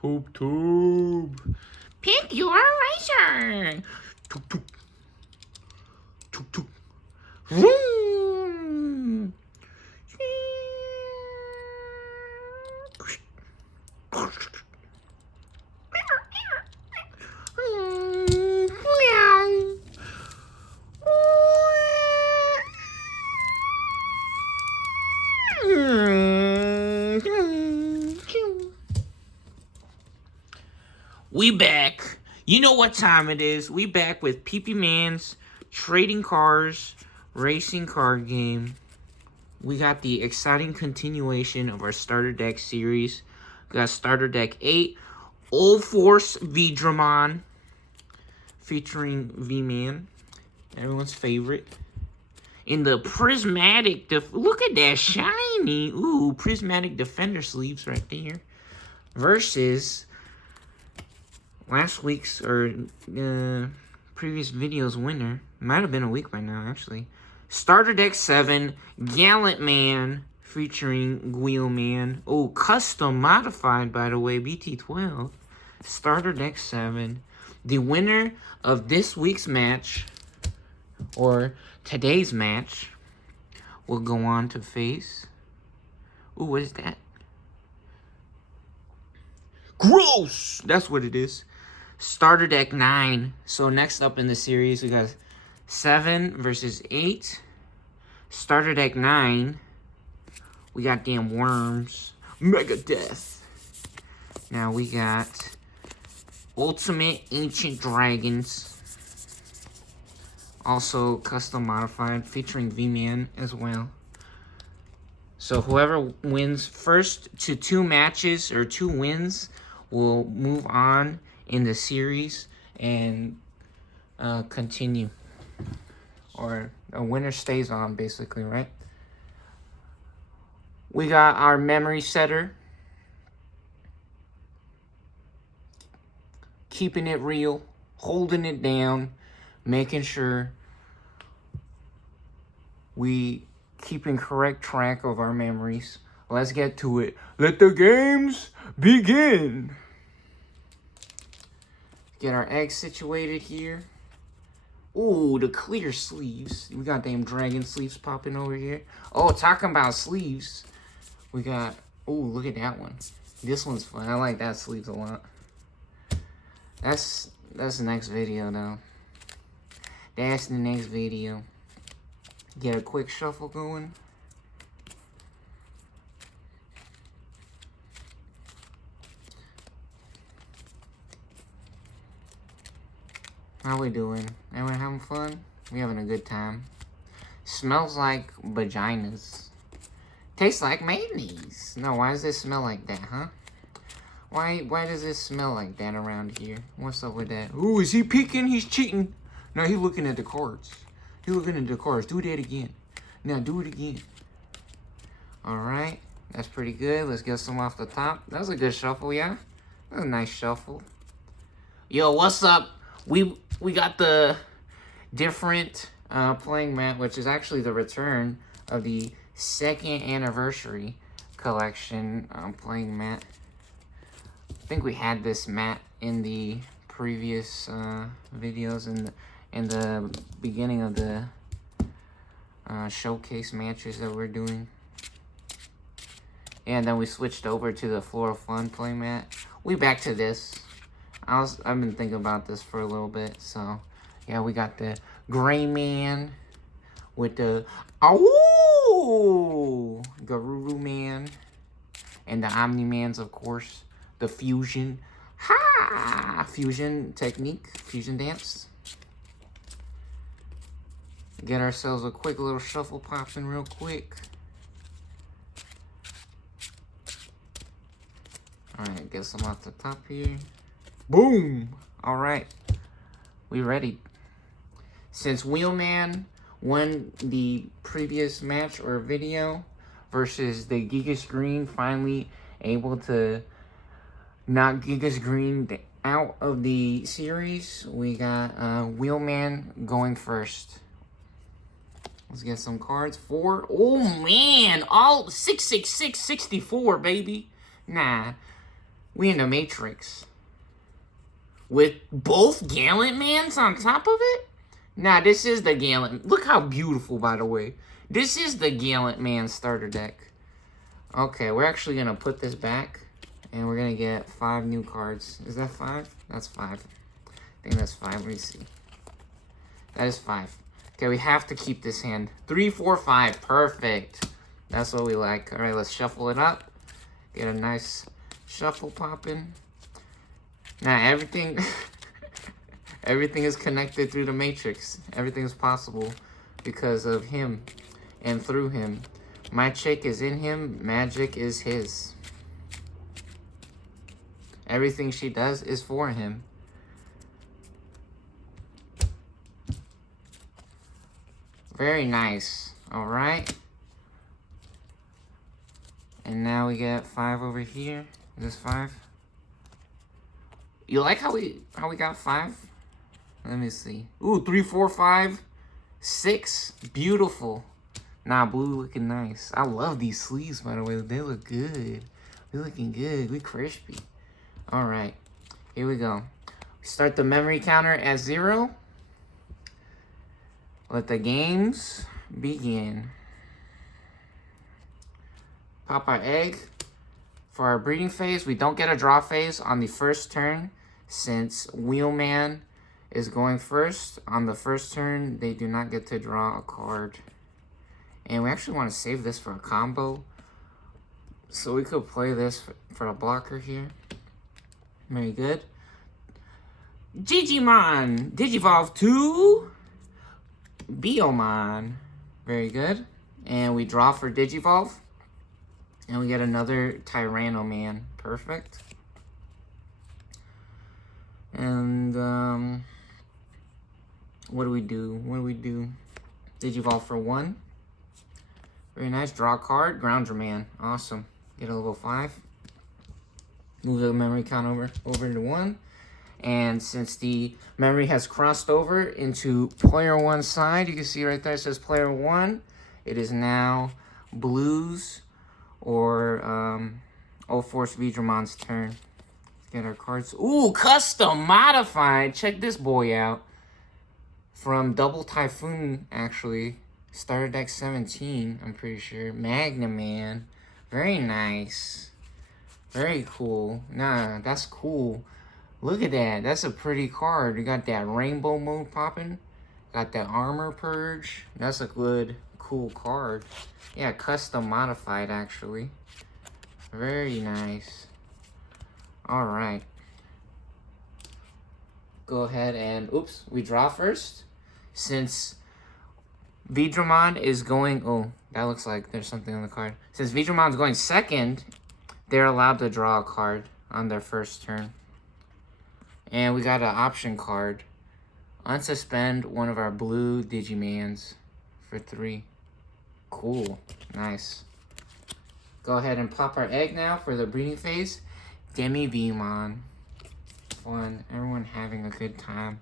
Poop tube. Pick your eraser. Tuk tuk. Tuk tuk. Vroom. We back. You know what time it is. We back with PP Man's Trading Cars Racing Card Game. We got the exciting continuation of our Starter Deck series. We got Starter Deck 8, Ulforce Veedramon, featuring V-Man, everyone's favorite. In the prismatic, look at that shiny, ooh, prismatic defender sleeves right there. Versus last week's or previous video's winner. Might have been a week by now, actually. Starter Deck 7, Gallantman, featuring Wheelman. Oh, custom modified, by the way, BT12. Starter Deck 7. The winner of this week's match, or today's match, will go on to face... Ooh, what is that? Gross! That's what it is. Starter Deck 9. So next up in the series, we got 7 versus 8. Starter Deck 9. We got damn worms. Mega Death. Now we got Ultimate Ancient Dragons. Also custom modified, featuring V-Man as well. So whoever wins first to 2 matches or 2 wins will move on in the series and continue. Or a winner stays on, basically, right? We got our memory setter. Keeping it real, holding it down, making sure we keeping correct track of our memories. Let's get to it. Let the games begin. Get our eggs situated here. Ooh, the clear sleeves. We got damn dragon sleeves popping over here. Oh, talking about sleeves. We got, ooh, look at that one. This one's fun. I like that sleeves a lot. That's the next video, though. That's the next video. Get a quick shuffle going. How we doing? Everyone having fun? We having a good time. Smells like vaginas. Tastes like mayonnaise. No, why does this smell like that, huh? Why does this smell like that around here? What's up with that? Ooh, is he peeking? He's cheating. No, he's looking at the cards. He's looking at the cards. Do that again. Now do it again. Alright. That's pretty good. Let's get some off the top. That was a good shuffle, yeah? That was a nice shuffle. Yo, what's up? We got the different playing mat, which is actually the return of the 2nd anniversary collection playing mat. I think we had this mat in the previous videos in the beginning of the showcase matches that we're doing. And then we switched over to the Floor of Fun playmat. We back to this. I've been thinking about this for a little bit, so yeah, we got the Gray Man with the Garuru Man, and the Omni Mans, of course. The Fusion, Fusion technique, Fusion dance. Get ourselves a quick little shuffle popping real quick. Alright, get some off the top here. Boom! Alright, we ready. Since Wheelman won the previous match or video versus the Gigas Green, finally able to knock Gigas Green out of the series, we got Wheelman going first. Let's get some cards. 4. Oh man, all 666 64, baby. Nah, We in the Matrix. With both Gallantmans on top of it? Nah, this is the Gallant. Look how beautiful, by the way. This is the Gallantman starter deck. Okay, we're actually going to put this back. And we're going to get 5 new cards. Is that 5? That's 5. I think that's 5. Let me see. That is 5. Okay, we have to keep this hand. 3, 4, 5. Perfect. That's what we like. All right, let's shuffle it up. Get a nice shuffle popping. Now, everything... everything is connected through the Matrix. Everything is possible because of him and through him. My chick is in him. Magic is his. Everything she does is for him. Very nice. All right. And now we get 5 over here. Is this 5? You like how we got 5? Let me see. Ooh, 3, 4, 5, 6. Beautiful. Nah, blue looking nice. I love these sleeves, by the way. They look good. They're looking good. We crispy. All right. Here we go. Start the memory counter at 0. Let the games begin. Pop our egg. For our breeding phase, we don't get a draw phase on the first turn since Wheelman is going first. On the first turn, they do not get to draw a card. And we actually want to save this for a combo. So we could play this for a blocker here. Very good. Digimon! Digivolve to Biomon. Very good. And we draw for Digivolve. And we get another Tyrannoman. Perfect. And, what do we do? Digivolve for 1. Very nice. Draw a card. Groundraman. Awesome. Get a level 5. Move the memory count over to 1. And since the memory has crossed over into player 1 side, you can see right there it says player 1. It is now Blue's or ulforce veedramon's turn. Let's get our cards. Ooh, custom modified. Check this boy out. From Double Typhoon, actually. Starter deck 17, I'm pretty sure. Magnaman. Very nice. Very cool. Nah, that's cool. Look at that. That's a pretty card. You got that rainbow mode popping. Got that armor purge. That's a good, cool card. Yeah, custom modified, actually. Very nice. Alright. Go ahead and... Oops, we draw first. Since Veedramon is going... Oh, that looks like there's something on the card. Since Veedramon's going second, they're allowed to draw a card on their first turn. And we got an option card. Unsuspend one of our blue Digimans for 3. Cool. Nice. Go ahead and pop our egg now for the breeding phase. Demi-Veemon. Fun. Everyone having a good time.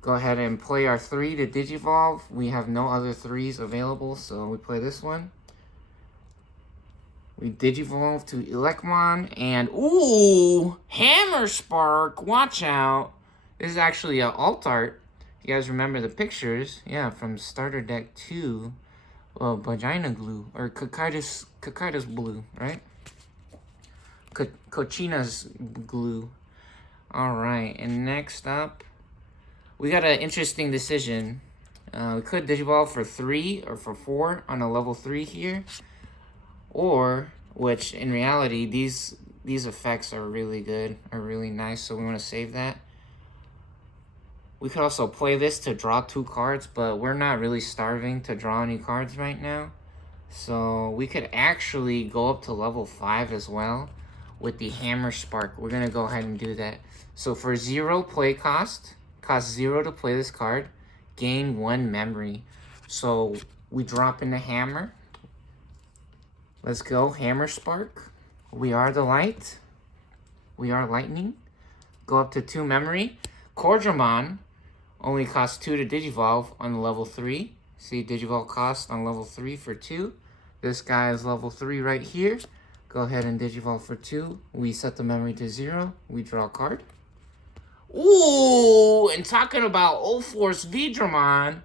Go ahead and play our 3 to Digivolve. We have no other 3s available, so we play this one. We Digivolve to Elecmon, and ooh, Hammer Spark, watch out. This is actually an alt art. You guys remember the pictures? Yeah, from Starter Deck 2. Well, Vagina Glue, or Cocytus Blue, right? Cochina's Glue. Alright, and next up, we got an interesting decision. We could Digivolve for 3 or for 4 on a level 3 here. Or, which in reality, these effects are really good, are really nice, so we want to save that. We could also play this to draw 2 cards, but we're not really starving to draw any cards right now. So we could actually go up to level 5 as well with the Hammer Spark. We're going to go ahead and do that. So for 0 play cost 0 to play this card, gain 1 memory. So we drop in the Hammer. Let's go, Hammer Spark. We are the light. We are lightning. Go up to 2 memory. Cordramon only costs 2 to Digivolve on level 3. See, Digivolve cost on level 3 for 2. This guy is level 3 right here. Go ahead and digivolve for 2. We set the memory to 0. We draw a card. Ooh, and talking about ulforce veedramon,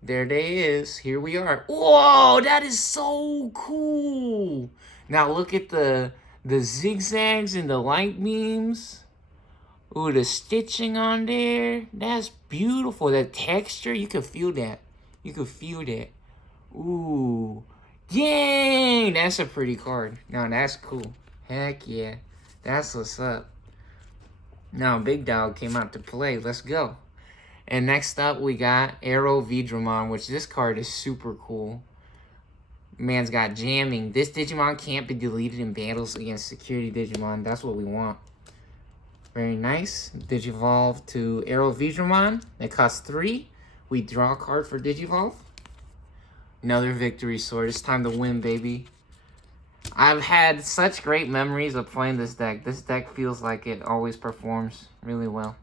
there they is. Here we are. Whoa, that is so cool. Now look at the zigzags and the light beams. Ooh, the stitching on there. That's beautiful. That texture, you can feel that. You can feel that. Ooh. Dang, that's a pretty card. Now, that's cool. Heck yeah. That's what's up. Now, Big Dog came out to play. Let's go. And next up, we got Arrow Veedramon, which this card is super cool. Man's got jamming. This Digimon can't be deleted in battles against security Digimon. That's what we want. Very nice. Digivolve to Arrow Veedramon. It costs 3. We draw a card for Digivolve. Another victory sword. It's time to win, baby. I've had such great memories of playing this deck. This deck feels like it always performs really well.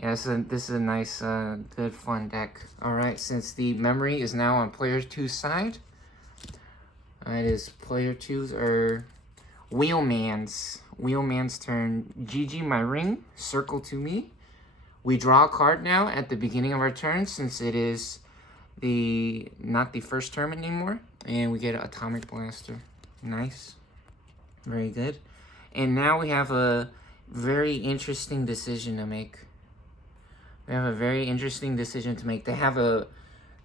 Yeah, this is a nice, good, fun deck. Alright, since the memory is now on player 2's side, it is player 2's, or Wheelman's. Wheelman's turn. GG my ring. Circle to me. We draw a card now at the beginning of our turn, since it is not the first term anymore. And we get an Atomic Blaster. Nice. Very good. And now we have a very interesting decision to make. We have a very interesting decision to make. They have a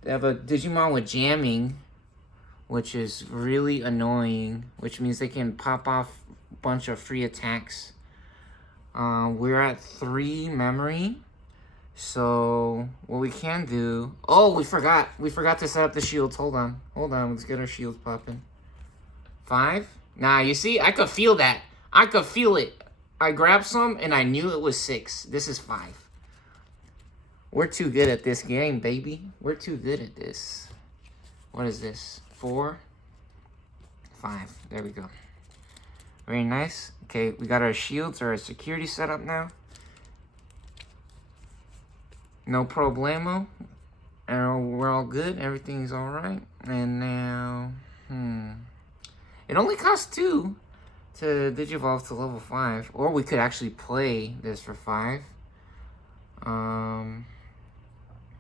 Digimon with jamming, which is really annoying, which means they can pop off a bunch of free attacks. We're at 3 memory. So what we can do... Oh, we forgot. We forgot to set up the shields. Hold on. Let's get our shields popping. 5. Nah, you see? I could feel that. I could feel it. I grabbed some and I knew it was 6. This is 5. We're too good at this game, baby. We're too good at this. What is this? 4. 5. There we go. Very nice. Okay, we got our shields or our security set up now. No problemo. And we're all good. Everything's alright. And now... It only costs 2 to digivolve to level 5. Or we could actually play this for 5.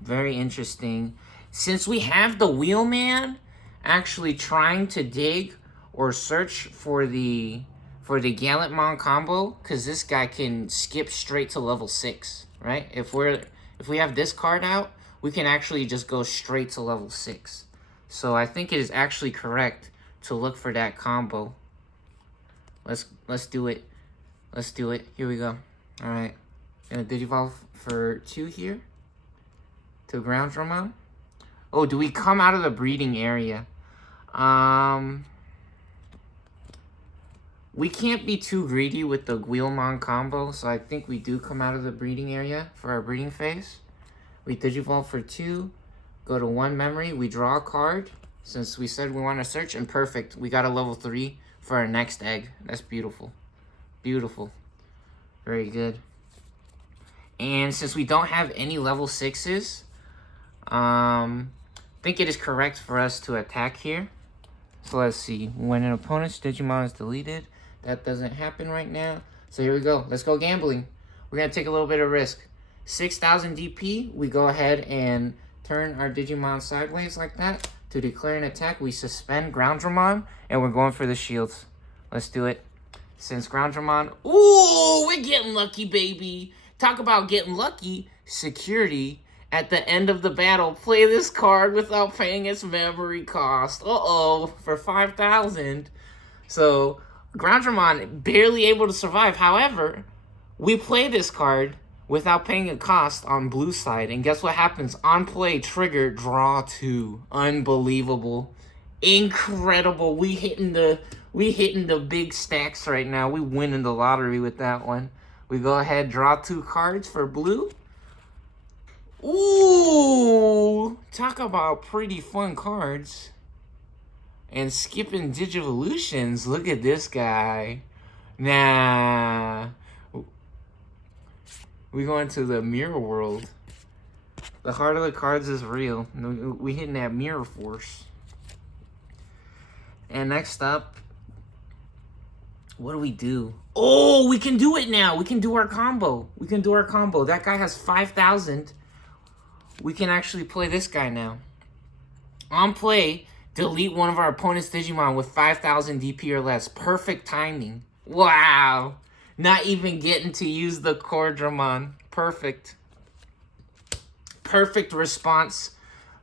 Very interesting. Since we have the Wheelman actually trying to dig or search for the Gallantman combo, because this guy can skip straight to level 6, right? If we have this card out, we can actually just go straight to level 6. So I think it is actually correct to look for that combo. Let's do it. Let's do it. Here we go. All right. Gonna digivolve for 2 here to Groundramon. Oh, do we come out of the breeding area? We can't be too greedy with the Wheelmon combo, so I think we do come out of the breeding area for our breeding phase. We digivolve for 2, go to 1 memory, we draw a card, since we said we want to search, and perfect. We got a level 3 for our next egg. That's beautiful. Beautiful. Very good. And since we don't have any level 6s, I think it is correct for us to attack here. So let's see. When an opponent's Digimon is deleted, that doesn't happen right now. So here we go. Let's go gambling. We're going to take a little bit of risk. 6,000 DP. We go ahead and turn our Digimon sideways like that. To declare an attack, we suspend Groundramon, and we're going for the shields. Let's do it. Since Groundramon... Ooh, we're getting lucky, baby. Talk about getting lucky. Security. At the end of the battle, play this card without paying its memory cost. Uh-oh, for 5,000. So, Groundramon barely able to survive. However, we play this card without paying a cost on blue side. And guess what happens? On play, trigger, draw 2. Unbelievable. Incredible. We hitting the big stacks right now. We winning the lottery with that one. We go ahead, draw 2 cards for blue. Ooh, talk about pretty fun cards. And skipping Digivolutions. Look at this guy. Nah. We going to the mirror world. The heart of the cards is real. We hitting that mirror force. And next up, What do we do? Oh, we can do it now. We can do our combo. We can do our combo. That guy has 5,000. We can actually play this guy now. On play, delete one of our opponent's Digimon with 5,000 DP or less. Perfect timing. Wow. Not even getting to use the Veedramon. Perfect. Perfect response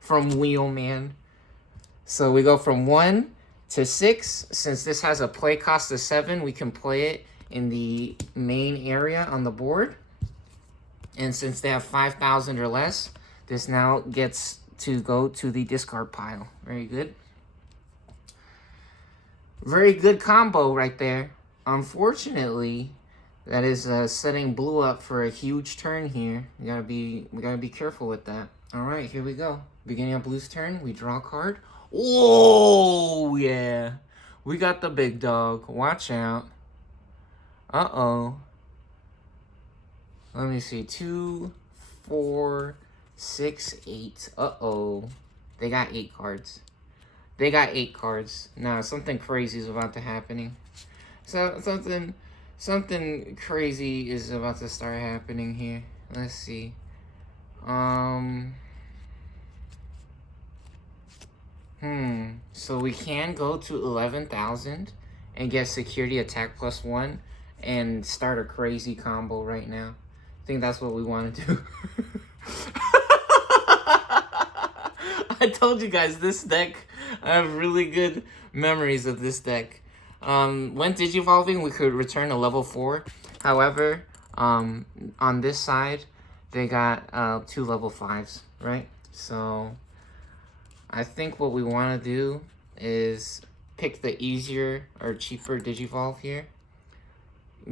from Wheelman. So we go from 1 to 6. Since this has a play cost of 7, we can play it in the main area on the board. And since they have 5,000 or less, this now gets to go to the discard pile. Very good. Very good combo right there. Unfortunately, that is setting blue up for a huge turn here. We gotta be careful with that. All right, here we go. Beginning of blue's turn, we draw a card. Oh yeah, we got the big dog. Watch out. Uh-oh. Let me see. 2, 4, 6, 8. Uh-oh. They got 8 cards. They got 8 cards. Now, something crazy is about to happen. So, something crazy is about to start happening here. Let's see. So we can go to 11,000 and get security attack +1 and start a crazy combo right now. I think that's what we want to do. I told you guys, this deck, I have really good memories of this deck. When Digivolving, we could return a level 4. However, on this side, they got 2 level 5s, right? So I think what we want to do is pick the easier or cheaper Digivolve here.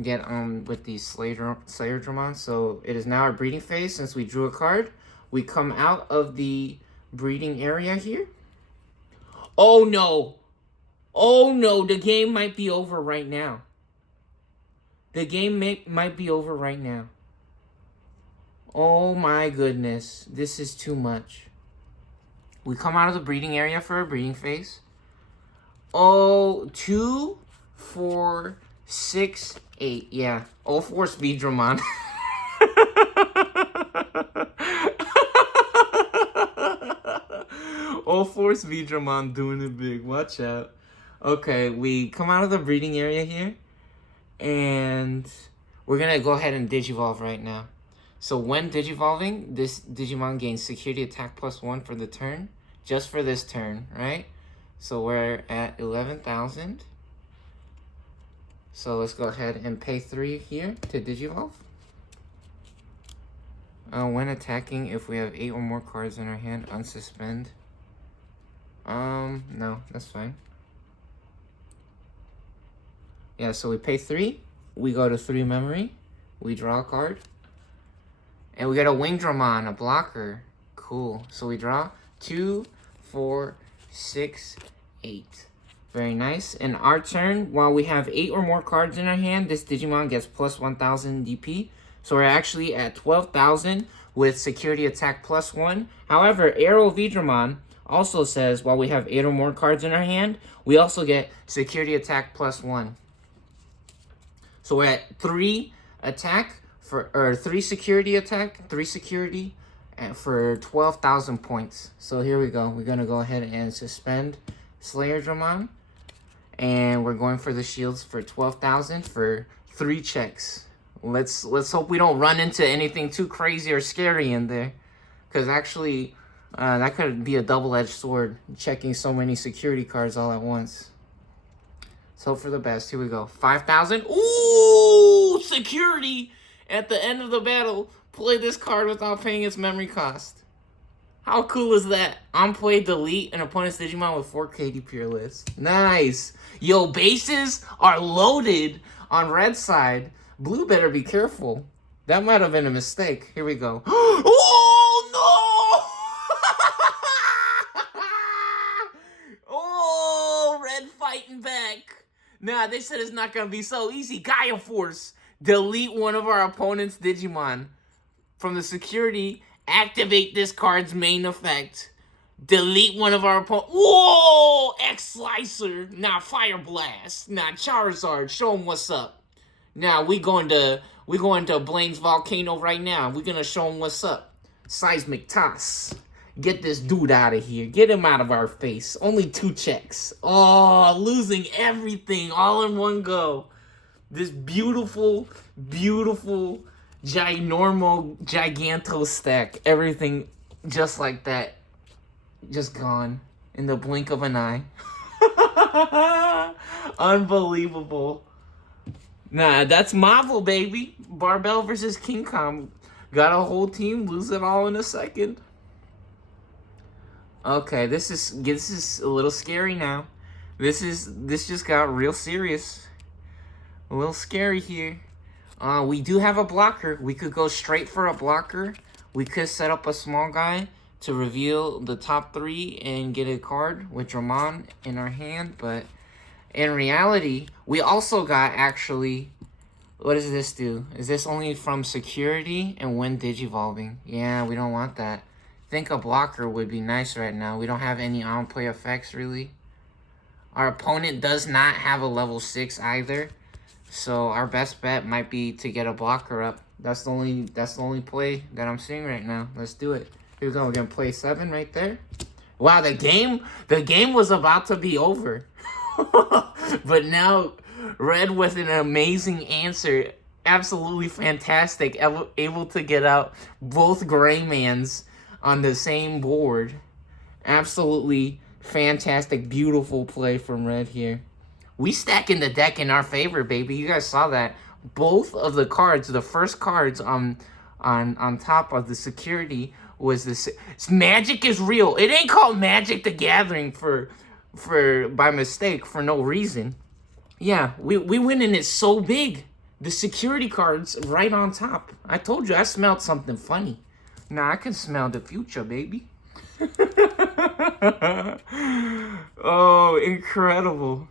Get with the Veedramon. So it is now our breeding phase. Since we drew a card, we come out of the breeding area here. Oh no! Oh no! The game might be over right now. The game might be over right now. Oh my goodness. This is too much. We come out of the breeding area for a breeding phase. Oh, 2, 4, 6, 8. Yeah. Ulforce veedramon. Ulforce veedramon doing it big. Watch out. Okay, we come out of the breeding area here. And we're going to go ahead and Digivolve right now. So when Digivolving, this Digimon gains security attack +1 for the turn. Just for this turn, right? So we're at 11,000. So let's go ahead and pay 3 here to Digivolve. When attacking, if we have 8 or more cards in our hand, unsuspend. No, that's fine. Yeah, so we pay 3. We go to 3 memory. We draw a card. And we get a Veedramon, a blocker. Cool. So we draw 2, 4, 6, 8. Very nice. In our turn, while we have 8 or more cards in our hand, this Digimon gets plus 1,000 DP. So we're actually at 12,000 with security attack +1. However, Arrow Veedramon also says while we have 8 or more cards in our hand, we also get security attack +1. So we're at 3 attack or 3 security attack, 3 security for 12,000 points. So here we go. We're gonna go ahead and suspend Veedramon, and we're going for the shields for 12,000 for 3 checks. Let's hope we don't run into anything too crazy or scary in there, because actually that could be a double-edged sword, checking so many security cards all at once. Let's hope for the best. Here we go. 5,000. Ooh, security at the end of the battle. Play this card without paying its memory cost. How cool is that? On play, delete an opponent's Digimon with 4 KDP or less. Nice. Yo, bases are loaded on red side. Blue better be careful. That might have been a mistake. Here we go. Oh, no! Oh, red fighting back. Nah, they said it's not going to be so easy. Gaia Force. Delete one of our opponent's Digimon. From the security, activate this card's main effect. Delete one of our opponents. Whoa! X-Slicer. Now Fire Blast. Now Charizard. Show him what's up. Now we going to Blaine's Volcano right now. We're going to show him what's up. Seismic Toss. Get this dude out of here. Get him out of our face. Only 2 checks. Oh, losing everything all in one go. This beautiful, beautiful, giganto stack. Everything just like that. Just gone in the blink of an eye. Unbelievable. Nah, that's Marvel, baby. Barbell versus King Kong. Got a whole team, lose it all in a second. Okay, this is a little scary now. This just got real serious. A little scary here. We do have a blocker. We could go straight for a blocker. We could set up a small guy to reveal the top 3 and get a card with Veedramon in our hand, but in reality, we also got actually, what does this do? Is this only from security and when digivolving? Yeah, we don't want that. I think a blocker would be nice right now. We don't have any on-play effects, really. Our opponent does not have a level 6 either, so our best bet might be to get a blocker up. That's the only play that I'm seeing right now. Let's do it. Here we go. We're gonna play 7 right there. Wow, the game was about to be over. But now Red with an amazing answer. Absolutely fantastic. Able to get out both Greymans on the same board. Absolutely fantastic, beautiful play from Red here. We stacking the deck in our favor, baby. You guys saw that. Both of the cards, the first cards on top of the security was this. Magic is real. It ain't called Magic the Gathering for by mistake for no reason. Yeah, we winning it so big. The security cards right on top. I told you I smelled something funny. Now I can smell the future, baby. Oh, incredible.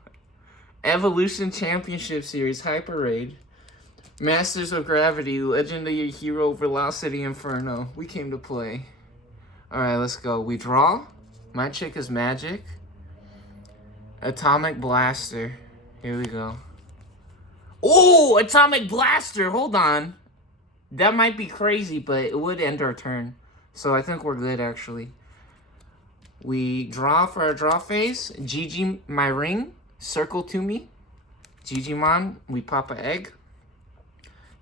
Evolution Championship Series, Hyper Raid. Masters of Gravity, Legendary Hero, Velocity Inferno. We came to play. Alright, let's go. We draw. My chick is Magic. Atomic Blaster. Here we go. Oh, Atomic Blaster. Hold on. That might be crazy, but it would end our turn. So I think we're good, actually. We draw for our draw phase. GG, my ring. Circle to me. Veedramon, we pop an egg.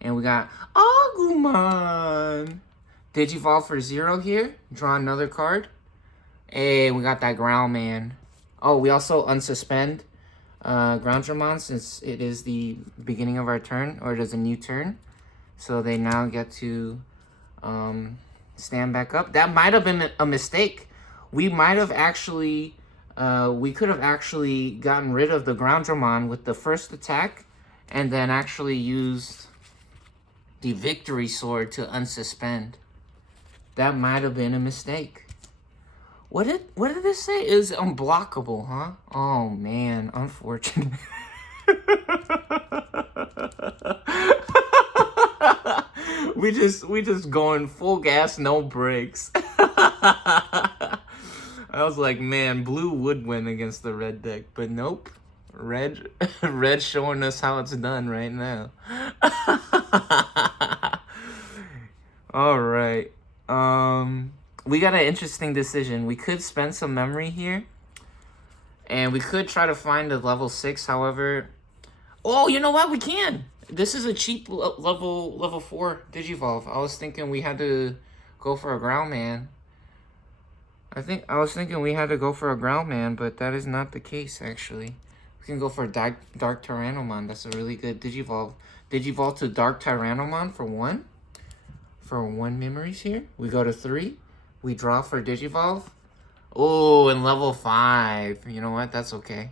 And we got Agumon. Digivolve for 0 here. Draw another card. And we got that Growlman. Oh, we also unsuspend Veedramon since it is the beginning of our turn, or it is a new turn. So they now get to stand back up. That might have been a mistake. We might have actually, we could have actually gotten rid of the Veedramon with the first attack and then actually used the Victory Sword to unsuspend. That might have been a mistake. What did it say? It was unblockable, huh? Oh man, unfortunate. we just going full gas, no brakes. I was like, man, blue would win against the red deck, but nope. Red showing us how it's done right now. All right. We got an interesting decision. We could spend some memory here. And we could try to find a level 6, however. Oh, you know what? We can. This is a cheap level 4 Digivolve. I was thinking we had to go for a Growlman. I was thinking we had to go for a Growlman, but that is not the case, actually. We can go for Dark Tyrannomon. That's a really good Digivolve. Digivolve to Dark Tyrannomon for 1. For 1 memories here. We go to 3. We draw for Digivolve. Oh, and level 5. You know what? That's okay.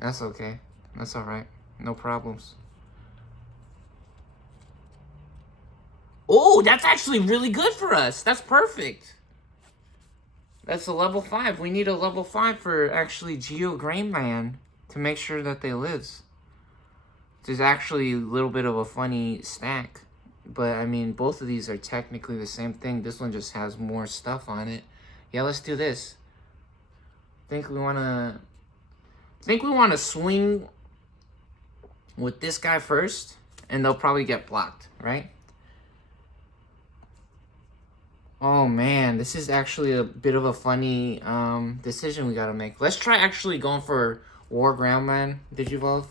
That's okay. That's alright. No problems. Oh, that's actually really good for us. That's perfect. That's a level 5. We need a level 5 for actually Geo Greymon to make sure that they lives. There's actually a little bit of a funny stack. But, I mean, both of these are technically the same thing. This one just has more stuff on it. Yeah, let's do this. think we wanna swing with this guy first, and they'll probably get blocked, right? Oh man, this is actually a bit of a funny decision we gotta make. Let's try actually going for War Groundman Digivolve.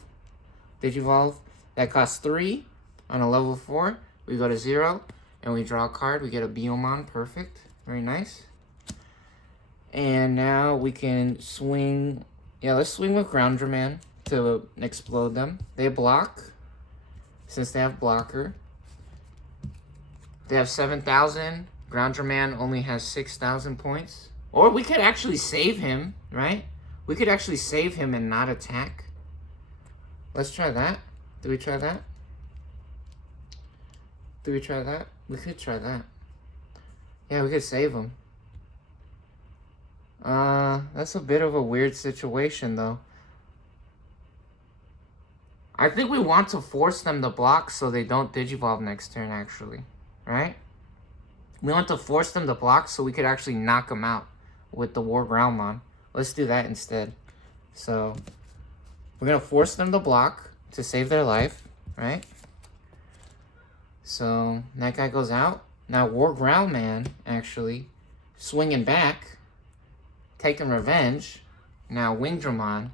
That costs 3 on a level 4. We go to 0 and we draw a card. We get a veedramon. Perfect. Very nice. And now we can swing. Yeah, let's swing with Gallantman to explode them. They block. Since they have blocker. They have 7,000. Gallantman only has 6,000 points. Or we could actually save him, right? We could actually save him and not attack. Let's try that. Do we try that? Do we try that? We could try that. Yeah, we could save him. That's a bit of a weird situation, though. I think we want to force them to block so they don't Digivolve next turn, actually. Right? We want to force them to block so we could actually knock them out with the War Groundman. Let's do that instead. So, we're going to force them to block to save their life, right? So, that guy goes out. Now, War Groundman, actually, swinging back, taking revenge. Now, veedramon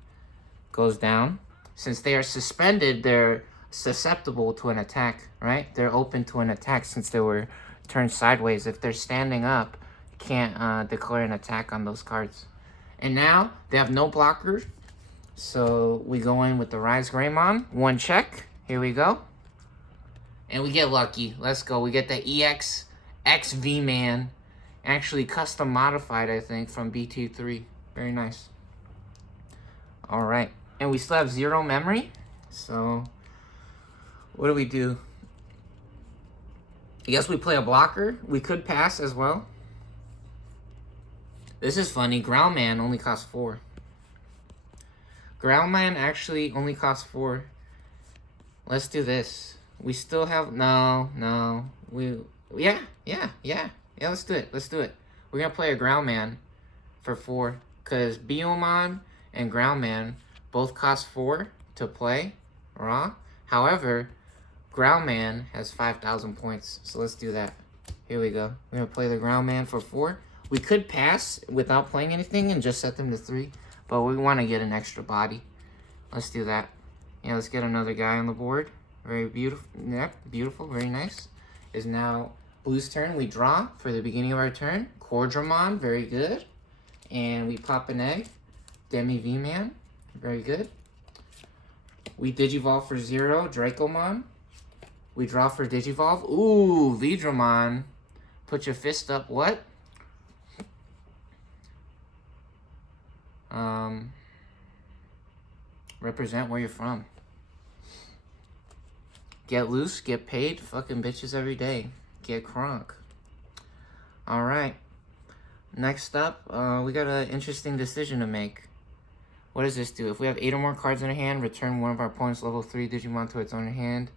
goes down. Since they are suspended, they're susceptible to an attack, right? They're open to an attack since they were turned sideways. If they're standing up, you can't declare an attack on those cards. And now, they have no blockers. So, we go in with the Rise Greymon. 1 check. Here we go. And we get lucky. Let's go. We get the EX XV-Man. Actually, custom modified, I think, from ft2. Very nice. Alright. And we still have 0 memory. So, what do we do? I guess we play a blocker. We could pass as well. This is funny. Gallantman only costs 4. Gallantman actually only costs 4. Let's do this. We still have... No. Yeah, let's do it. We're going to play a Gallantman for 4. Because veedramon and Gallantman both cost 4 to play raw. However, Gallantman has 5,000 points. So let's do that. Here we go. We're going to play the Gallantman for 4. We could pass without playing anything and just set them to 3. But we want to get an extra body. Let's do that. Yeah, let's get another guy on the board. Very beautiful. Yep, beautiful. Very nice. Is now blue's turn. We draw for the beginning of our turn. Veedramon. Very good. And we pop an egg. Demi-V-Man. Very good. We Digivolve for 0. Dracomon. We draw for Digivolve. Ooh, veedramon. Put your fist up. What? Represent where you're from. Get loose, get paid, fucking bitches every day. Get crunk. Alright. Next up, we got an interesting decision to make. What does this do? If we have 8 or more cards in our hand, return one of our opponent's level 3 Digimon to its owner hand.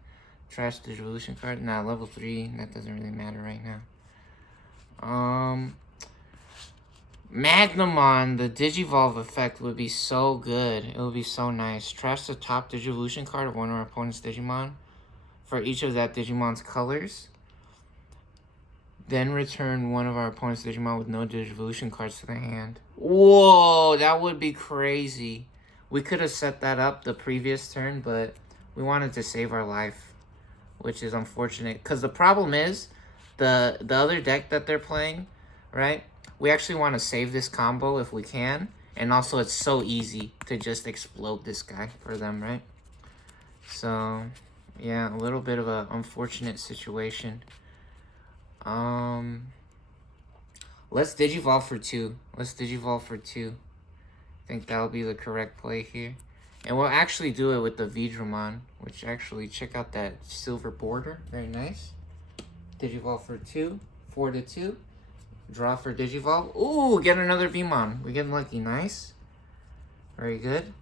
Trash the evolution card. Nah, level 3, that doesn't really matter right now. Magnamon, the Digivolve effect would be so good. It would be so nice. Trash the top Digivolution card of one of our opponent's Digimon for each of that Digimon's colors. Then return one of our opponent's Digimon with no Digivolution cards to their hand. Whoa, that would be crazy. We could have set that up the previous turn, but we wanted to save our life, which is unfortunate. Because the problem is, the other deck that they're playing, right? We actually want to save this combo if we can. And also, it's so easy to just explode this guy for them, right? So, yeah, a little bit of an unfortunate situation. Let's Digivolve for 2. I think that'll be the correct play here. And we'll actually do it with the veedramon, which actually, check out that silver border. Very nice. Digivolve for 2. 4 to 2. Draw for Digivolve. Ooh, get another Veemon. We're getting lucky. Nice. Very good.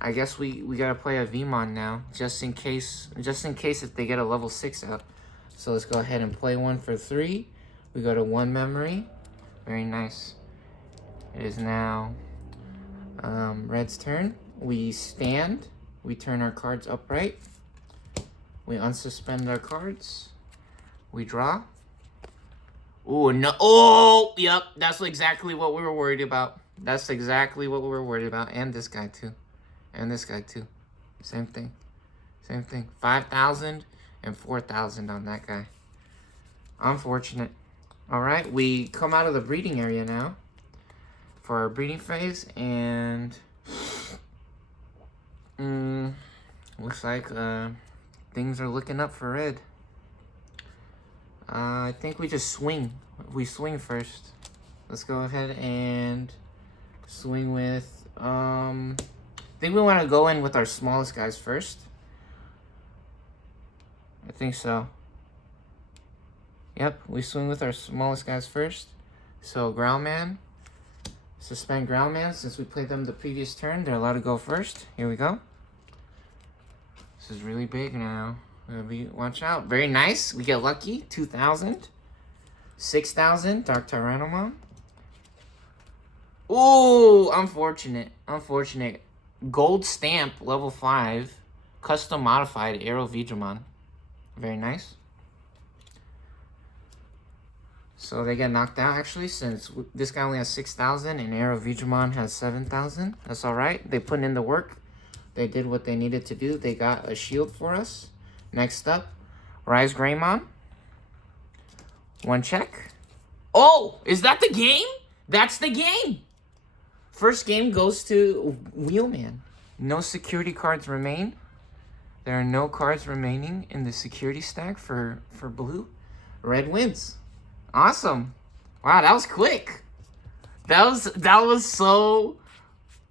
I guess we gotta play a Veemon now, just in case if they get a level 6 up. So let's go ahead and play one for 3. We go to 1 memory. Very nice. It is now Red's turn. We stand. We turn our cards upright. We unsuspend our cards. We draw. Oh, no. Oh, yep. That's exactly what we were worried about. That's exactly what we were worried about. And this guy, too. And this guy, too. Same thing. Same thing. 5,000 and 4,000 on that guy. Unfortunate. All right. We come out of the breeding area now for our breeding phase. And looks like things are looking up for Red. I think we just swing. We swing first. Let's go ahead and swing with, I think we want to go in with our smallest guys first. I think so. Yep, we swing with our smallest guys first. So, Groundman. Suspend Groundman. Since we played them the previous turn, they're allowed to go first. Here we go. This is really big now. Watch out. Very nice. We get lucky. 2,000. 6,000. Dark Tyrannomon. Oh, unfortunate. Unfortunate. Gold stamp, level 5. Custom modified Arrow veedramon. Very nice. So they get knocked out, actually, since this guy only has 6,000 and Arrow veedramon has 7,000. That's alright. They put in the work. They did what they needed to do. They got a shield for us. Next up, Rise Greymon. One check. Oh, is that the game? That's the game. First game goes to Wheelman. No security cards remain. There are no cards remaining in the security stack for blue. Red wins. Awesome. Wow, that was quick. That was so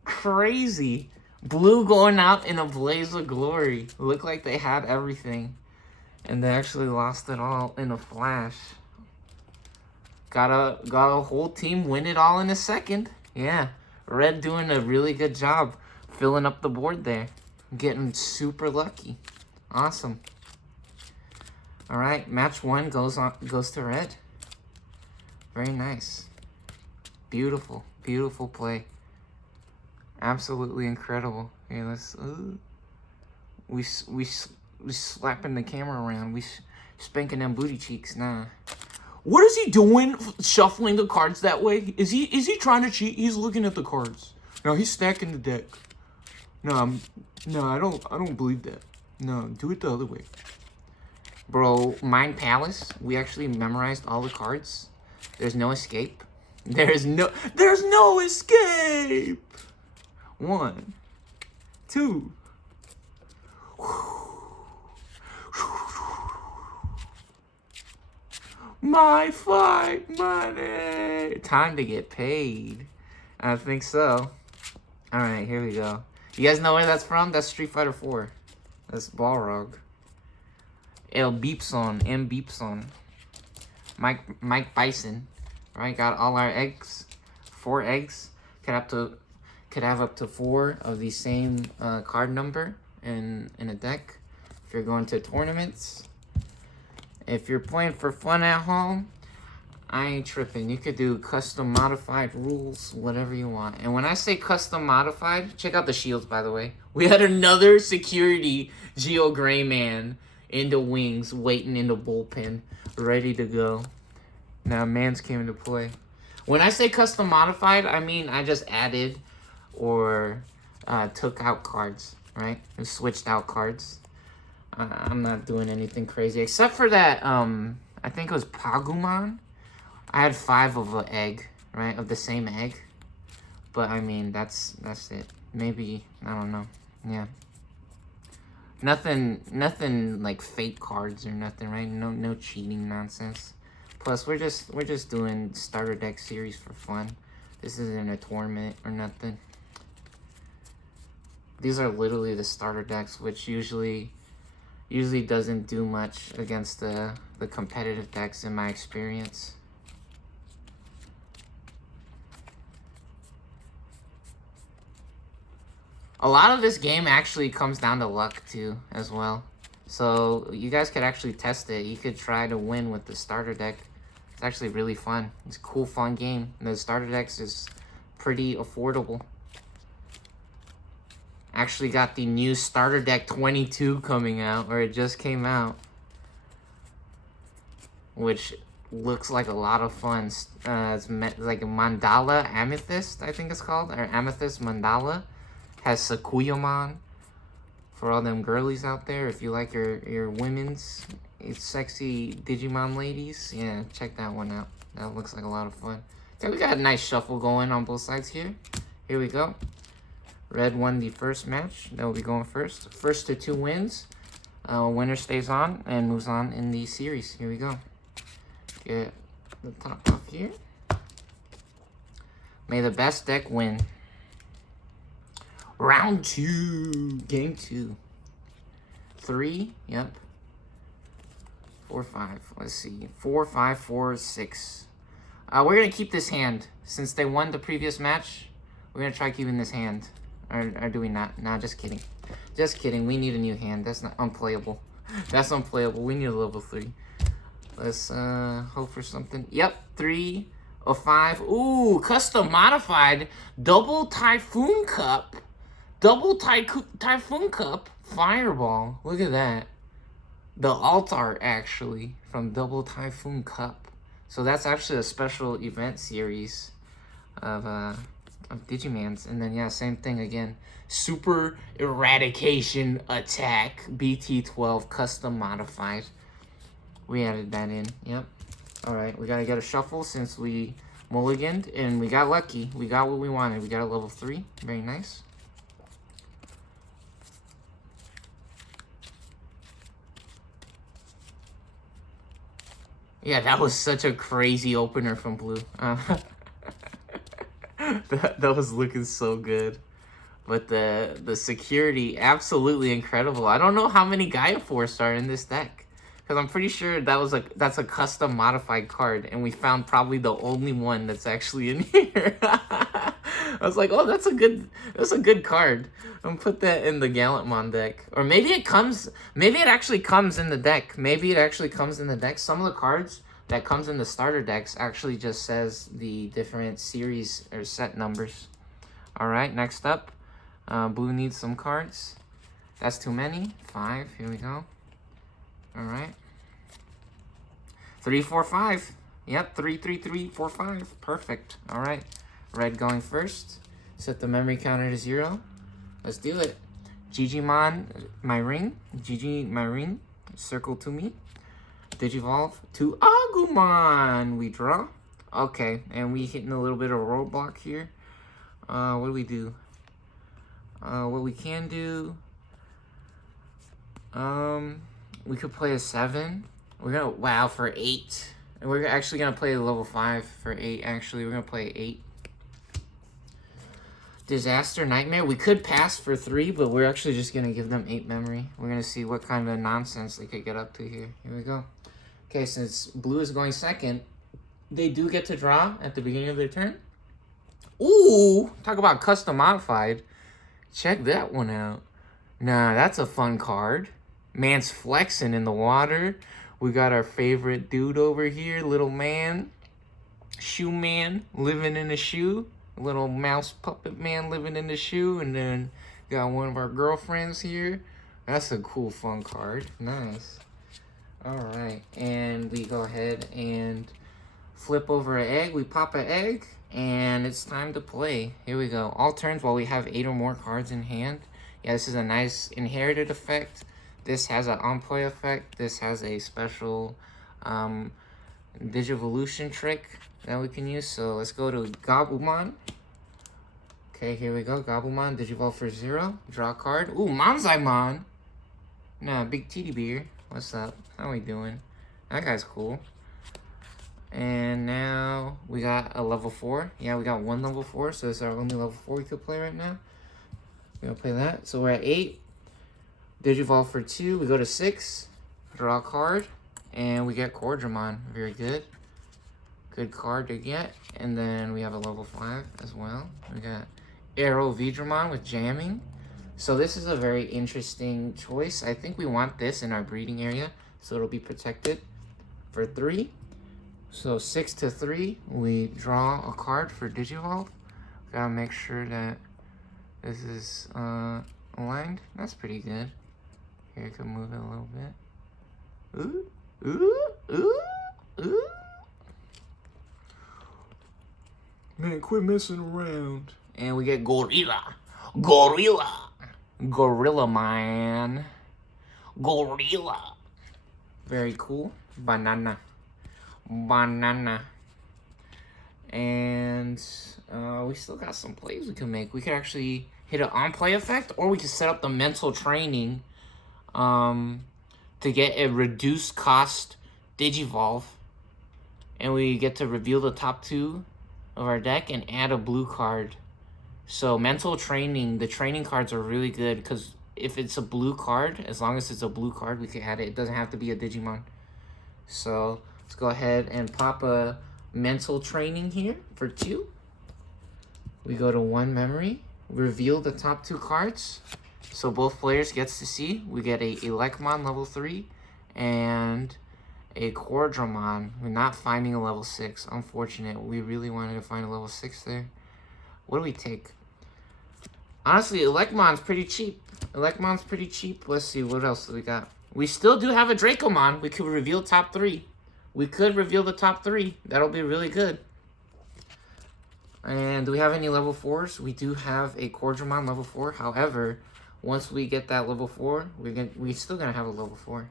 crazy. Blue going out in a blaze of glory. Looked like they had everything. And they actually lost it all in a flash. Got a whole team win it all in a second. Yeah. Red doing a really good job filling up the board there. Getting super lucky. Awesome. Alright, match 1 goes to Red. Very nice. Beautiful. Beautiful play. Absolutely incredible. Here, let's. We slapping the camera around. We spanking them booty cheeks. Nah. What is he doing? Shuffling the cards that way? Is he trying to cheat? He's looking at the cards. No, he's stacking the deck. No, I don't believe that. No, do it the other way. Bro, Mind Palace. We actually memorized all the cards. There's no escape. There's no escape. 1, 2. My fight money. Time to get paid. I think so. Alright, here we go. You guys know where that's from? That's Street Fighter 4. That's Balrog. El Beepson. M. Beepson. Mike Bison. Alright, got all our eggs. 4 eggs. Could have up to 4 of the same card number in a deck. If you're going to tournaments. If you're playing for fun at home, I ain't tripping. You could do custom modified rules, whatever you want. And when I say custom modified, check out the shields, by the way. We had another security Geo Greymon in the wings, waiting in the bullpen, ready to go. Now, Mans came into play. When I say custom modified, I mean I just added or took out cards, right? And switched out cards. I'm not doing anything crazy. Except for that, I think it was Pagumon. I had 5 of an egg, right? Of the same egg. But, I mean, that's it. Maybe, I don't know. Yeah. Nothing like fake cards or nothing, right? No cheating nonsense. Plus, we're just doing starter deck series for fun. This isn't a tournament or nothing. These are literally the starter decks, which usually doesn't do much against the competitive decks in my experience. A lot of this game actually comes down to luck too, as well. So you guys could actually test it. You could try to win with the starter deck. It's actually really fun. It's a cool, fun game. And the starter decks is pretty affordable. Actually got the new starter deck 22 coming out, or it just came out, which looks like a lot of fun. It's like a Mandala Amethyst, I think it's called, or Amethyst Mandala. Has Sakuyamon for all them girlies out there. If you like your women's sexy Digimon ladies, yeah, check that one out. That looks like a lot of fun. Okay, we got a nice shuffle going on both sides here. Here we go. Red won the first match. That will be going first. First to 2 wins. Winner stays on and moves on in the series. Here we go. Get the top off here. May the best deck win. Round 2. Game 2. 3. Yep. 4, 5. Let's see. 4, 5, 4, 6. We're going to keep this hand. Since they won the previous match, we're going to try keeping this hand. Or do we not? Nah, just kidding. Just kidding. We need a new hand. That's not unplayable. That's unplayable. We need a level 3. Let's hope for something. Yep, 3 or 5. Ooh, custom modified double Typhoon Cup. Double Typhoon Cup Fireball. Look at that. The alt art, actually, from Double Typhoon Cup. So that's actually a special event series of Digimans. And then, yeah, same thing again. Super Eradication Attack BT12 custom modified. We added that in. Yep. Alright, we gotta get a shuffle since we mulliganed. And we got lucky. We got what we wanted. We got a level 3. Very nice. Yeah, that was such a crazy opener from Blue. That was looking so good. But the security, absolutely incredible. I don't know how many Gaiaforce are in this deck. Because I'm pretty sure that's a custom modified card. And we found probably the only one that's actually in here. I was like, oh, that's a good card. I'm gonna put that in the Gallantman deck. Or maybe it actually comes in the deck. Maybe it actually comes in the deck. Some of the cards that comes in the starter decks actually just says the different series or set numbers. Alright, next up. Blue needs some cards. That's too many. 5, here we go. Alright. 3, 4, 5. Yep, 3, 3, 3, 4, 5. Perfect. Alright. Red going first. Set the memory counter to 0. Let's do it. Digimon, my ring. Gigi, my ring. Circle to me. Digivolve to Agumon. We draw. Okay, and we hitting a little bit of a roadblock here. What do we do? What we can do... we could play a 7. We're gonna... Wow, for 8. And we're actually gonna play a level 5 for 8, actually. We're gonna play 8. Disaster Nightmare. We could pass for 3, but we're actually just gonna give them 8 memory. We're gonna see what kind of nonsense they could get up to here. Here we go. Okay, since Blue is going second, they do get to draw at the beginning of their turn. Ooh! Talk about custom modified. Check that one out. Nah, that's a fun card. Man's flexing in the water. We got our favorite dude over here, little man. Shoe man living in a shoe. Little mouse puppet man living in the shoe. And then got one of our girlfriends here. That's a cool, fun card. Nice. Alright. And we go ahead and flip over an egg. We pop an egg. And it's time to play. Here we go. All turns while we have 8 or more cards in hand. Yeah, this is a nice inherited effect. This has an on-play effect. This has a special Digivolution trick that we can use. So let's go to Gabumon. Okay, here we go. Gabumon, Digivolve for 0. Draw a card. Ooh, Manzaimon. Nah, Big Titty Beer. What's up? How we doing? That guy's cool. And now we got a level 4. Yeah, we got 1 level 4, so it's our only level 4 we could play right now. We're gonna play that. So we're at 8. Digivolve for 2. We go to 6. Draw a card. And we get Quadramon. Very good. Good card to get. And then we have a level 5 as well. We got Arrow veedramon with jamming. So this is a very interesting choice. I think we want this in our breeding area, so it'll be protected for 3. So 6 to 3, we draw a card for Digivolve. Gotta make sure that this is aligned. That's pretty good. Here, you can move it a little bit. Ooh, ooh, ooh, ooh. Man, quit messing around. And we get Gorilla. Gorilla. Gorilla Man. Gorilla. Very cool. Banana. Banana. And we still got some plays we can make. We could actually hit an on-play effect, or we could set up the mental training to get a reduced cost Digivolve. And we get to reveal the top 2 of our deck and add a blue card. So mental training, the training cards are really good because if it's a blue card, as long as it's a blue card, we can add it. It doesn't have to be a Digimon. So let's go ahead and pop a mental training here for 2. We go to 1 memory, reveal the top 2 cards. So both players gets to see. We get a Electmon level 3 and a Quadramon. We're not finding a level 6. Unfortunate. We really wanted to find a level 6 there. What do we take? Honestly, Electmon's pretty cheap. Electmon's pretty cheap. Let's see, what else do we got? We still do have a Dracomon. We could reveal top 3. We could reveal the top 3. That'll be really good. And do we have any level 4s? We do have a Quadramon level 4. However, once we get that level 4, we're still gonna have a level 4.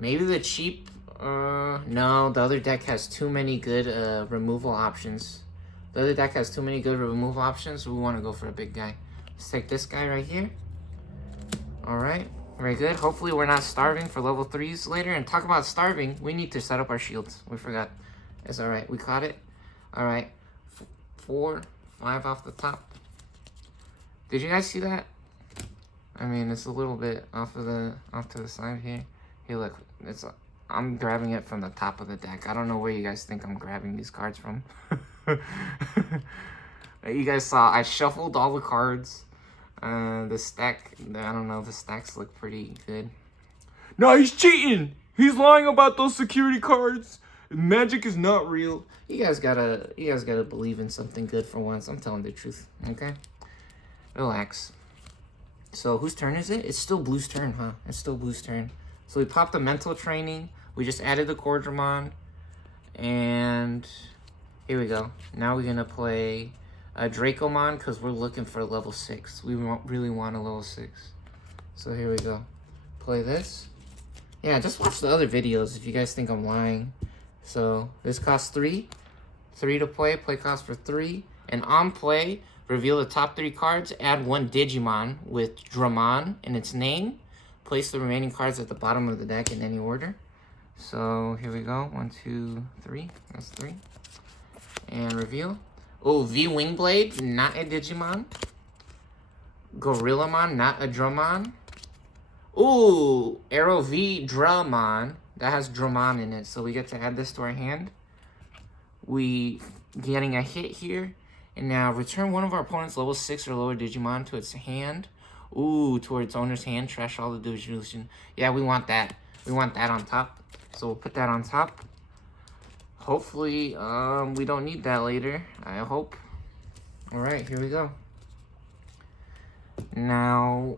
Maybe the cheap. No, the other deck has too many good removal options. The other deck has too many good removal options, so we want to go for a big guy. Let's take this guy right here. Alright, very good. Hopefully we're not starving for level 3s later. And talk about starving, we need to set up our shields. We forgot. It's alright, we caught it. Alright, 4, 5 off the top. Did you guys see that? I mean, it's a little bit off to the side here. Here, look, I'm grabbing it from the top of the deck. I don't know where you guys think I'm grabbing these cards from. You guys saw, I shuffled all the cards. The stack, I don't know, the stacks look pretty good. No, he's cheating. He's lying about those security cards. Magic is not real. You guys gotta believe in something good for once. I'm telling the truth, okay? Relax. So whose turn is it? It's still Blue's turn, huh? It's still Blue's turn. So we popped the mental training. We just added the Quadramon. And here we go. Now we're going to play a Dracomon because we're looking for a level 6. We really want a level 6. So here we go. Play this. Yeah, just watch the other videos if you guys think I'm lying. So this costs 3. 3 to play. Play cost for 3. And on play, reveal the top 3 cards. Add 1 Digimon with Dramon in its name. Place the remaining cards at the bottom of the deck in any order. So here we go. 1, 2, 3. That's 3. And reveal. Oh, V Wingblade, not a Digimon. Gorillamon, not a Dramon. Ooh, Arrow Veedramon. That has Dramon in it. So we get to add this to our hand. We getting a hit here. And now return one of our opponent's level 6 or lower Digimon to its hand. Ooh, to its owner's hand. Trash all the Digimon. Yeah, we want that. We want that on top. So we'll put that on top. Hopefully, we don't need that later. I hope. Alright, here we go. Now,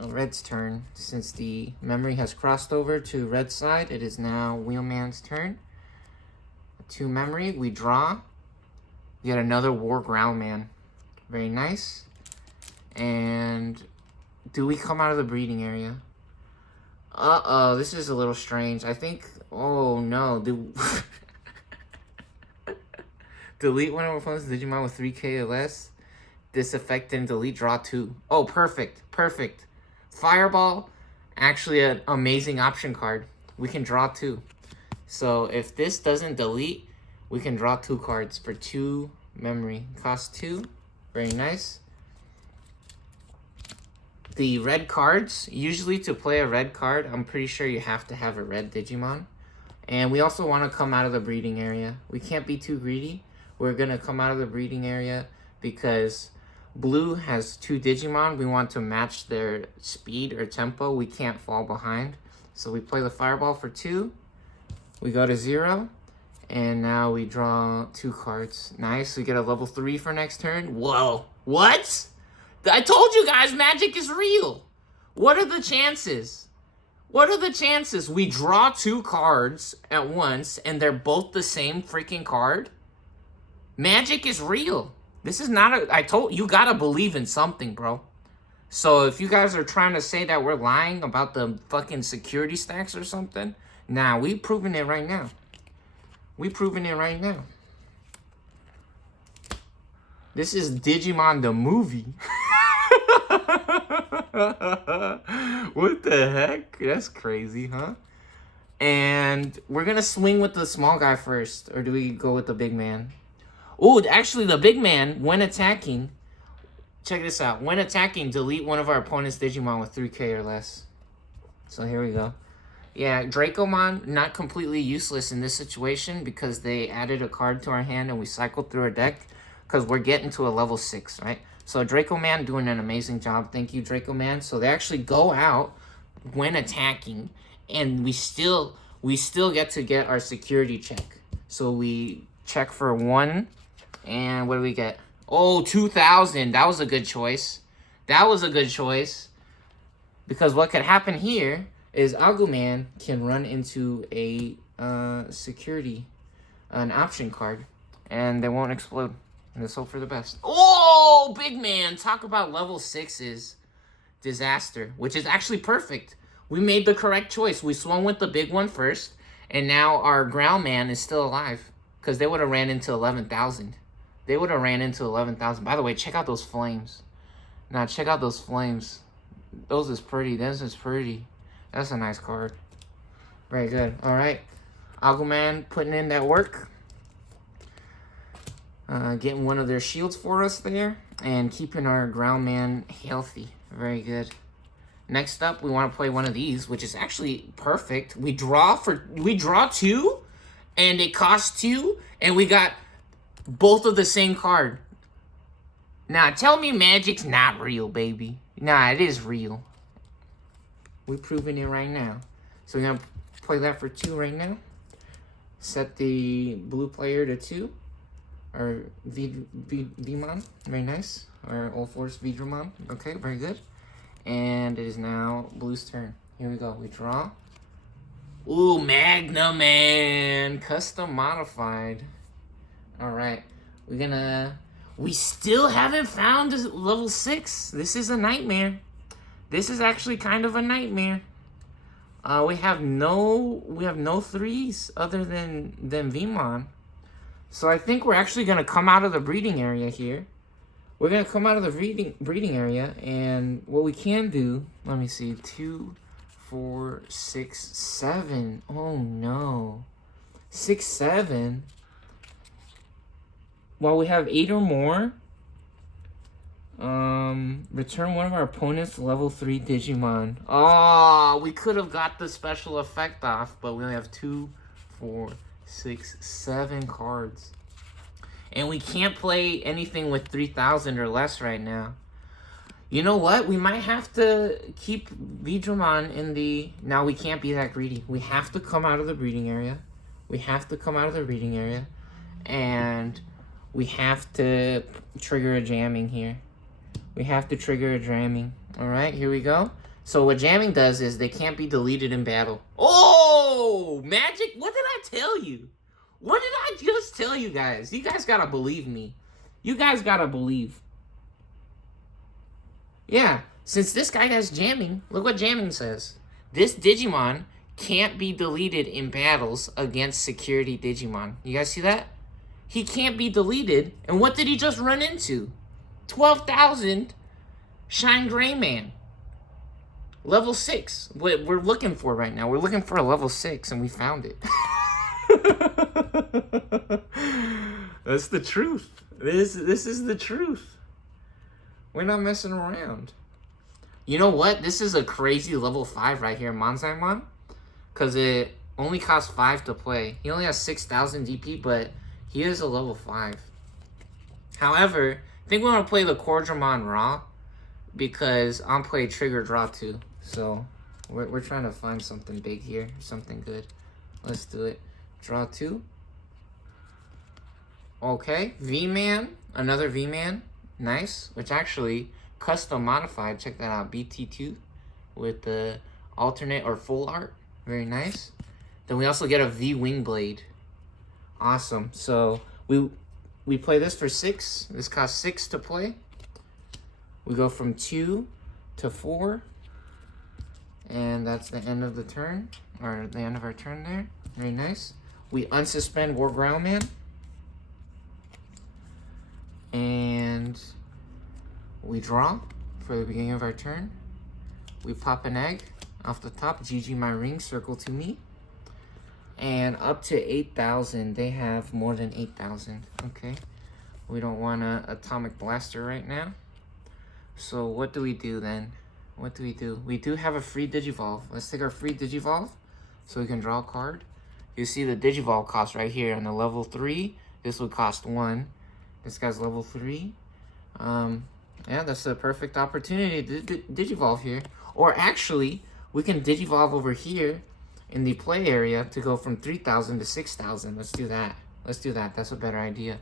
Red's turn. Since the memory has crossed over to Red's side, it is now Wheelman's turn. 2 memory, we draw. We get another War Growlman. Very nice. And do we come out of the breeding area? Uh-oh, this is a little strange. I think, oh no. Delete one of our opponent's Digimon with 3k or less. Disaffect and delete, draw 2. Oh, perfect, perfect. Fireball, actually an amazing option card. We can draw 2. So if this doesn't delete, we can draw 2 cards for 2 memory. Cost 2, very nice. The red cards, usually to play a red card, I'm pretty sure you have to have a red Digimon. And we also want to come out of the breeding area. We can't be too greedy. We're going to come out of the breeding area because Blue has 2 Digimon. We want to match their speed or tempo. We can't fall behind. So we play the Fireball for 2. We go to 0. And now we draw 2 cards. Nice. We get a level 3 for next turn. Whoa. What? I told you guys magic is real. What are the chances? What are the chances we draw 2 cards at once and they're both the same freaking card? Magic is real. This is not a... I told you, gotta believe in something, bro. So if you guys are trying to say that we're lying about the fucking security stacks or something, nah, we proving it right now. We proving it right now. This is Digimon the movie. What the heck? That's crazy, huh? And we're gonna swing with the small guy first, or do we go with the big man? Oh, actually, the big man, when attacking, check this out. When attacking, delete one of our opponent's Digimon with 3k or less. So here we go. Yeah, Dracomon, not completely useless in this situation because they added a card to our hand and we cycled through our deck because we're getting to a level 6, right? So Dracoman doing an amazing job. Thank you, Dracoman. So they actually go out when attacking and we still get to get our security check. So we check for 1 and what do we get? Oh, 2,000. That was a good choice. That was a good choice. Because what could happen here is Agumon can run into a security, an option card, and they won't explode. And let's hope for the best. Oh, big man. Talk about level 6's disaster, which is actually perfect. We made the correct choice. We swung with the big one first, and now our ground man is still alive because they would have ran into 11,000. They would have ran into 11,000. By the way, check out those flames. Now, check out those flames. Those is pretty. This is pretty. That's a nice card. Very good. All right. Agumon putting in that work. Getting one of their shields for us there. And keeping our ground man healthy. Very good. Next up, we want to play one of these, which is actually perfect. We draw 2, and it costs 2, and we got both of the same card. Now, tell me magic's not real, baby. Nah, it is real. We're proving it right now. So we're going to play that for 2 right now. Set the blue player to 2. Our veedramon. Very nice. Our ulforce veedramon. Okay, very good. And it is now blue's turn. Here we go. We draw. Ooh, Magna Man. Custom modified. Alright. We still haven't found a level 6. This is a nightmare. This is actually kind of a nightmare. We have no 3s other than Veemon. So I think we're actually gonna come out of the breeding area here. We're gonna come out of the breeding area, and what we can do, let me see, 2, 4, 6, 7. Oh no. 6, 7. While we have 8 or more, return one of our opponent's level 3 Digimon. Oh, we could have got the special effect off, but we only have 2, 4, 6, 7 cards. And we can't play anything with 3,000 or less right now. You know what? We might have to keep Veedramon in the... Now, we can't be that greedy. We have to come out of the breeding area. And we have to trigger a jamming here. Alright, here we go. So what jamming does is they can't be deleted in battle. Oh! Magic? What did I tell you? What did I just tell you guys? You guys gotta believe me. Yeah, since this guy has jamming, look what jamming says. This Digimon can't be deleted in battles against security Digimon. You guys see that? He can't be deleted. And what did he just run into? 12,000 Shine Gray Man. Level 6. What we're looking for right now. We're looking for a level 6 and we found it. That's the truth. This is the truth. We're not messing around. You know what? This is a crazy level 5 right here, Manzaimon. Because it only costs 5 to play. He only has 6,000 DP, but he is a level 5. However, I think we want to play the Quadramon Raw. Because I'm playing Trigger Draw 2. So, we're trying to find something big here. Something good. Let's do it. Draw 2. Okay, V-Man, another V-Man. Nice, which actually custom modified. Check that out, BT2 with the alternate or full art. Very nice. Then we also get a V-Wing Blade. Awesome. So we play this for 6. This costs 6 to play. We go from 2 to 4. And that's the end of the turn, or the end of our turn there. Very nice. We unsuspend War Groundman. And we draw for the beginning of our turn. We pop an egg off the top. GG my ring, circle to me. And up to 8,000. They have more than 8,000. Okay. We don't want an atomic blaster right now. So what do we do then? What do? We do have a free Digivolve. Let's take our free Digivolve so we can draw a card. You see the Digivolve cost right here on the level 3. This would cost 1. This guy's level 3. Yeah, that's a perfect opportunity to Digivolve here. Or actually, we can Digivolve over here in the play area to go from 3,000 to 6,000. Let's do that. Let's do that. That's a better idea.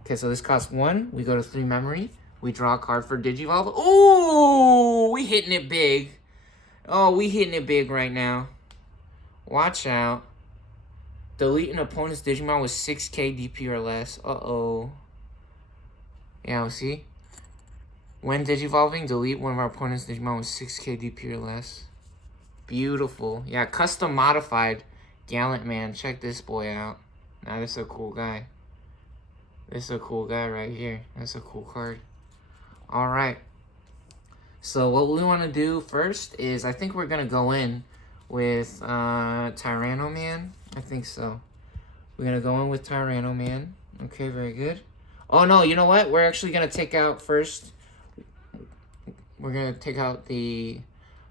Okay, so this costs 1. We go to 3 memory. We draw a card for Digivolve. Ooh, we hitting it big. Oh, we hitting it big right now. Watch out. Delete an opponent's Digimon with 6k DP or less. Uh-oh. Yeah, see? When Digivolving, delete one of our opponent's Digimon with 6k DP or less. Beautiful. Yeah, custom modified Gallantman. Check this boy out. Now, this is a cool guy. This is a cool guy right here. That's a cool card. Alright, so what we want to do first is, I think we're going to go in with Tyrannoman. I think so. We're going to go in with Tyrannoman. Okay, very good. Oh no, you know what? We're actually going to take out first. We're going to take out the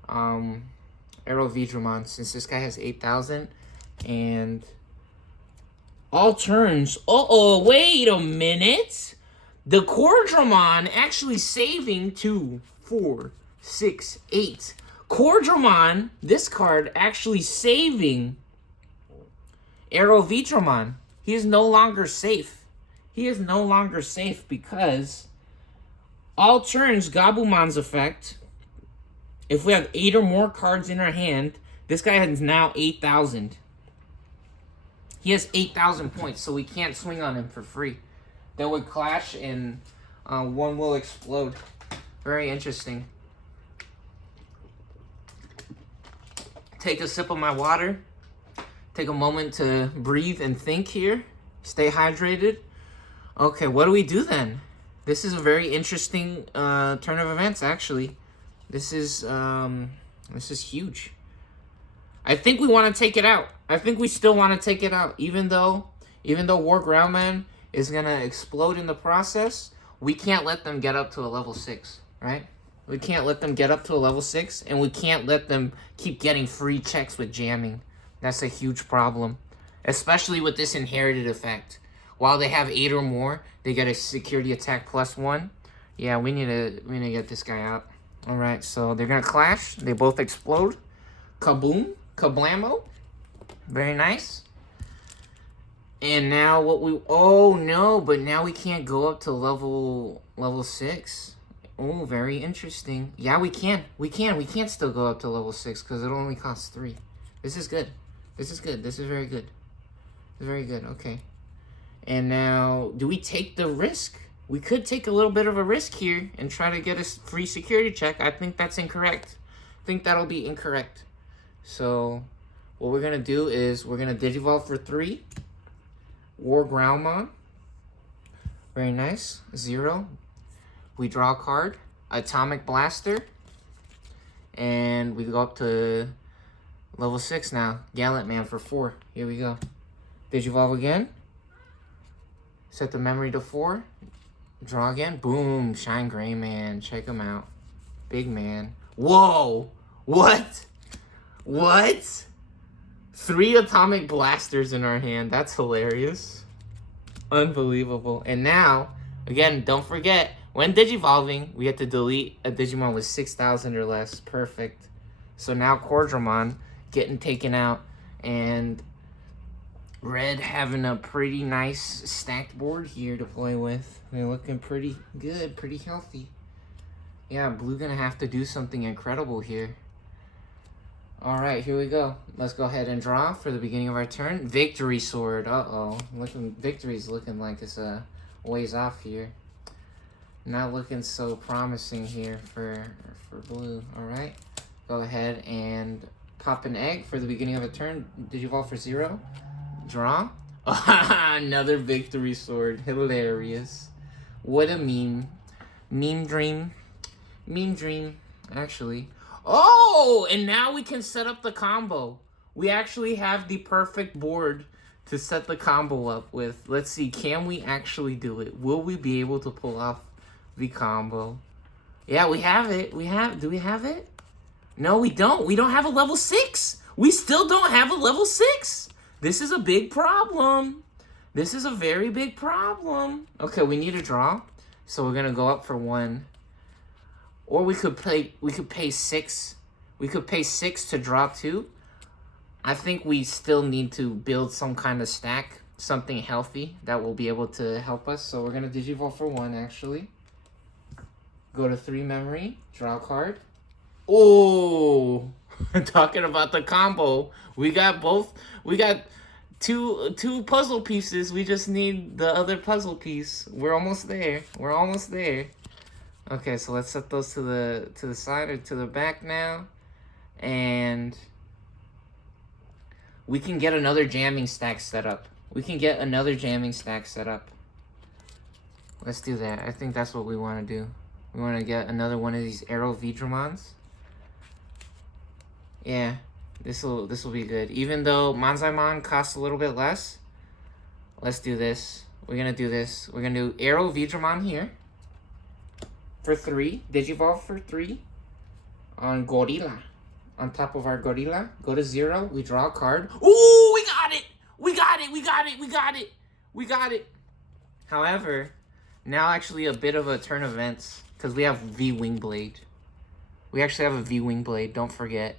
veedramon, since this guy has 8,000. And all turns. Uh-oh, wait a minute. The Veedramon actually saving 2, 4, 6, 8. Veedramon, this card actually saving Veedramon. He is no longer safe. He is no longer safe because all turns Gabumon's effect. If we have 8 or more cards in our hand, this guy has now 8,000. He has 8,000 points, so we can't swing on him for free. That would clash and one will explode. Very interesting. Take a sip of my water. Take a moment to breathe and think here. Stay hydrated. Okay, what do we do then? This is a very interesting turn of events, actually. This is huge. I think we want to take it out. I think we still want to take it out, even though War Groundman is gonna explode in the process. We can't let them get up to a level 6, right? We can't let them get up to a level 6, and we can't let them keep getting free checks with jamming. That's a huge problem, especially with this inherited effect. While they have 8 or more, they get a security attack +1. Yeah, we need to get this guy out. All right, so they're gonna clash. They both explode. Kaboom, kablamo. Very nice. And now what we... Oh, no, but now we can't go up to level 6. Oh, very interesting. Yeah, we can. We can't still go up to level 6 because it only costs 3. This is good. This is good. This is very good. It's very good. Okay. And now, do we take the risk? We could take a little bit of a risk here and try to get a free security check. I think that's incorrect. I think that'll be incorrect. So, what we're going to do is we're going to Digivolve for 3. War Groundman. Very nice. 0. We draw a card. Atomic Blaster. And we go up to level 6 now. Gallantman for 4. Here we go. Digivolve again. Set the memory to 4. Draw again. Boom. Shine Gray Man. Check him out. Big man. Whoa. What? What? 3 Atomic Blasters in our hand. That's hilarious. Unbelievable. And now, again, don't forget, when Digivolving, we have to delete a Digimon with 6,000 or less. Perfect. So now Veedramon getting taken out. And Red having a pretty nice stacked board here to play with. They're looking pretty good, pretty healthy. Yeah, blue gonna have to do something incredible here. All right, here we go. Let's go ahead and draw for the beginning of our turn. Victory sword. Uh-oh. Victory's looking like it's a ways off here. Not looking so promising here for blue. All right. Go ahead and pop an egg for the beginning of a turn. Digivolve for 0. Draw. Another victory sword. Hilarious. What a meme. Meme dream. Meme dream, actually. Oh, and now we can set up the combo. We actually have the perfect board to set the combo up with. Let's see, can we actually do it? Will we be able to pull off the combo? Yeah, we have it. Do we have it? No, we don't. We don't have a level 6. We still don't have a level 6. This is a big problem. This is a very big problem. Okay, we need a draw. So we're gonna go up for 1. Or we could pay 6. We could pay 6 to draw 2. I think we still need to build some kind of stack, something healthy that will be able to help us. So we're gonna digivolve for 1 actually. Go to 3 memory, draw a card. Oh, talking about the combo. We got two puzzle pieces. We just need the other puzzle piece. We're almost there. We're almost there. Okay, so let's set those to the side or to the back now. And we can get another jamming stack set up. Let's do that. I think that's what we want to do. We want to get another one of these arrow veedramons. Yeah, this will be good. Even though Manzaimon costs a little bit less, let's do this. We're gonna do this. We're gonna do arrow veedramon here for 3. Digivolve for 3 on gorilla. On top of our gorilla, go to 0. We draw a card. Ooh, we got it! We got it! However, now actually a bit of a turn of events because we have V Wingblade. We actually have a V Wingblade. Don't forget.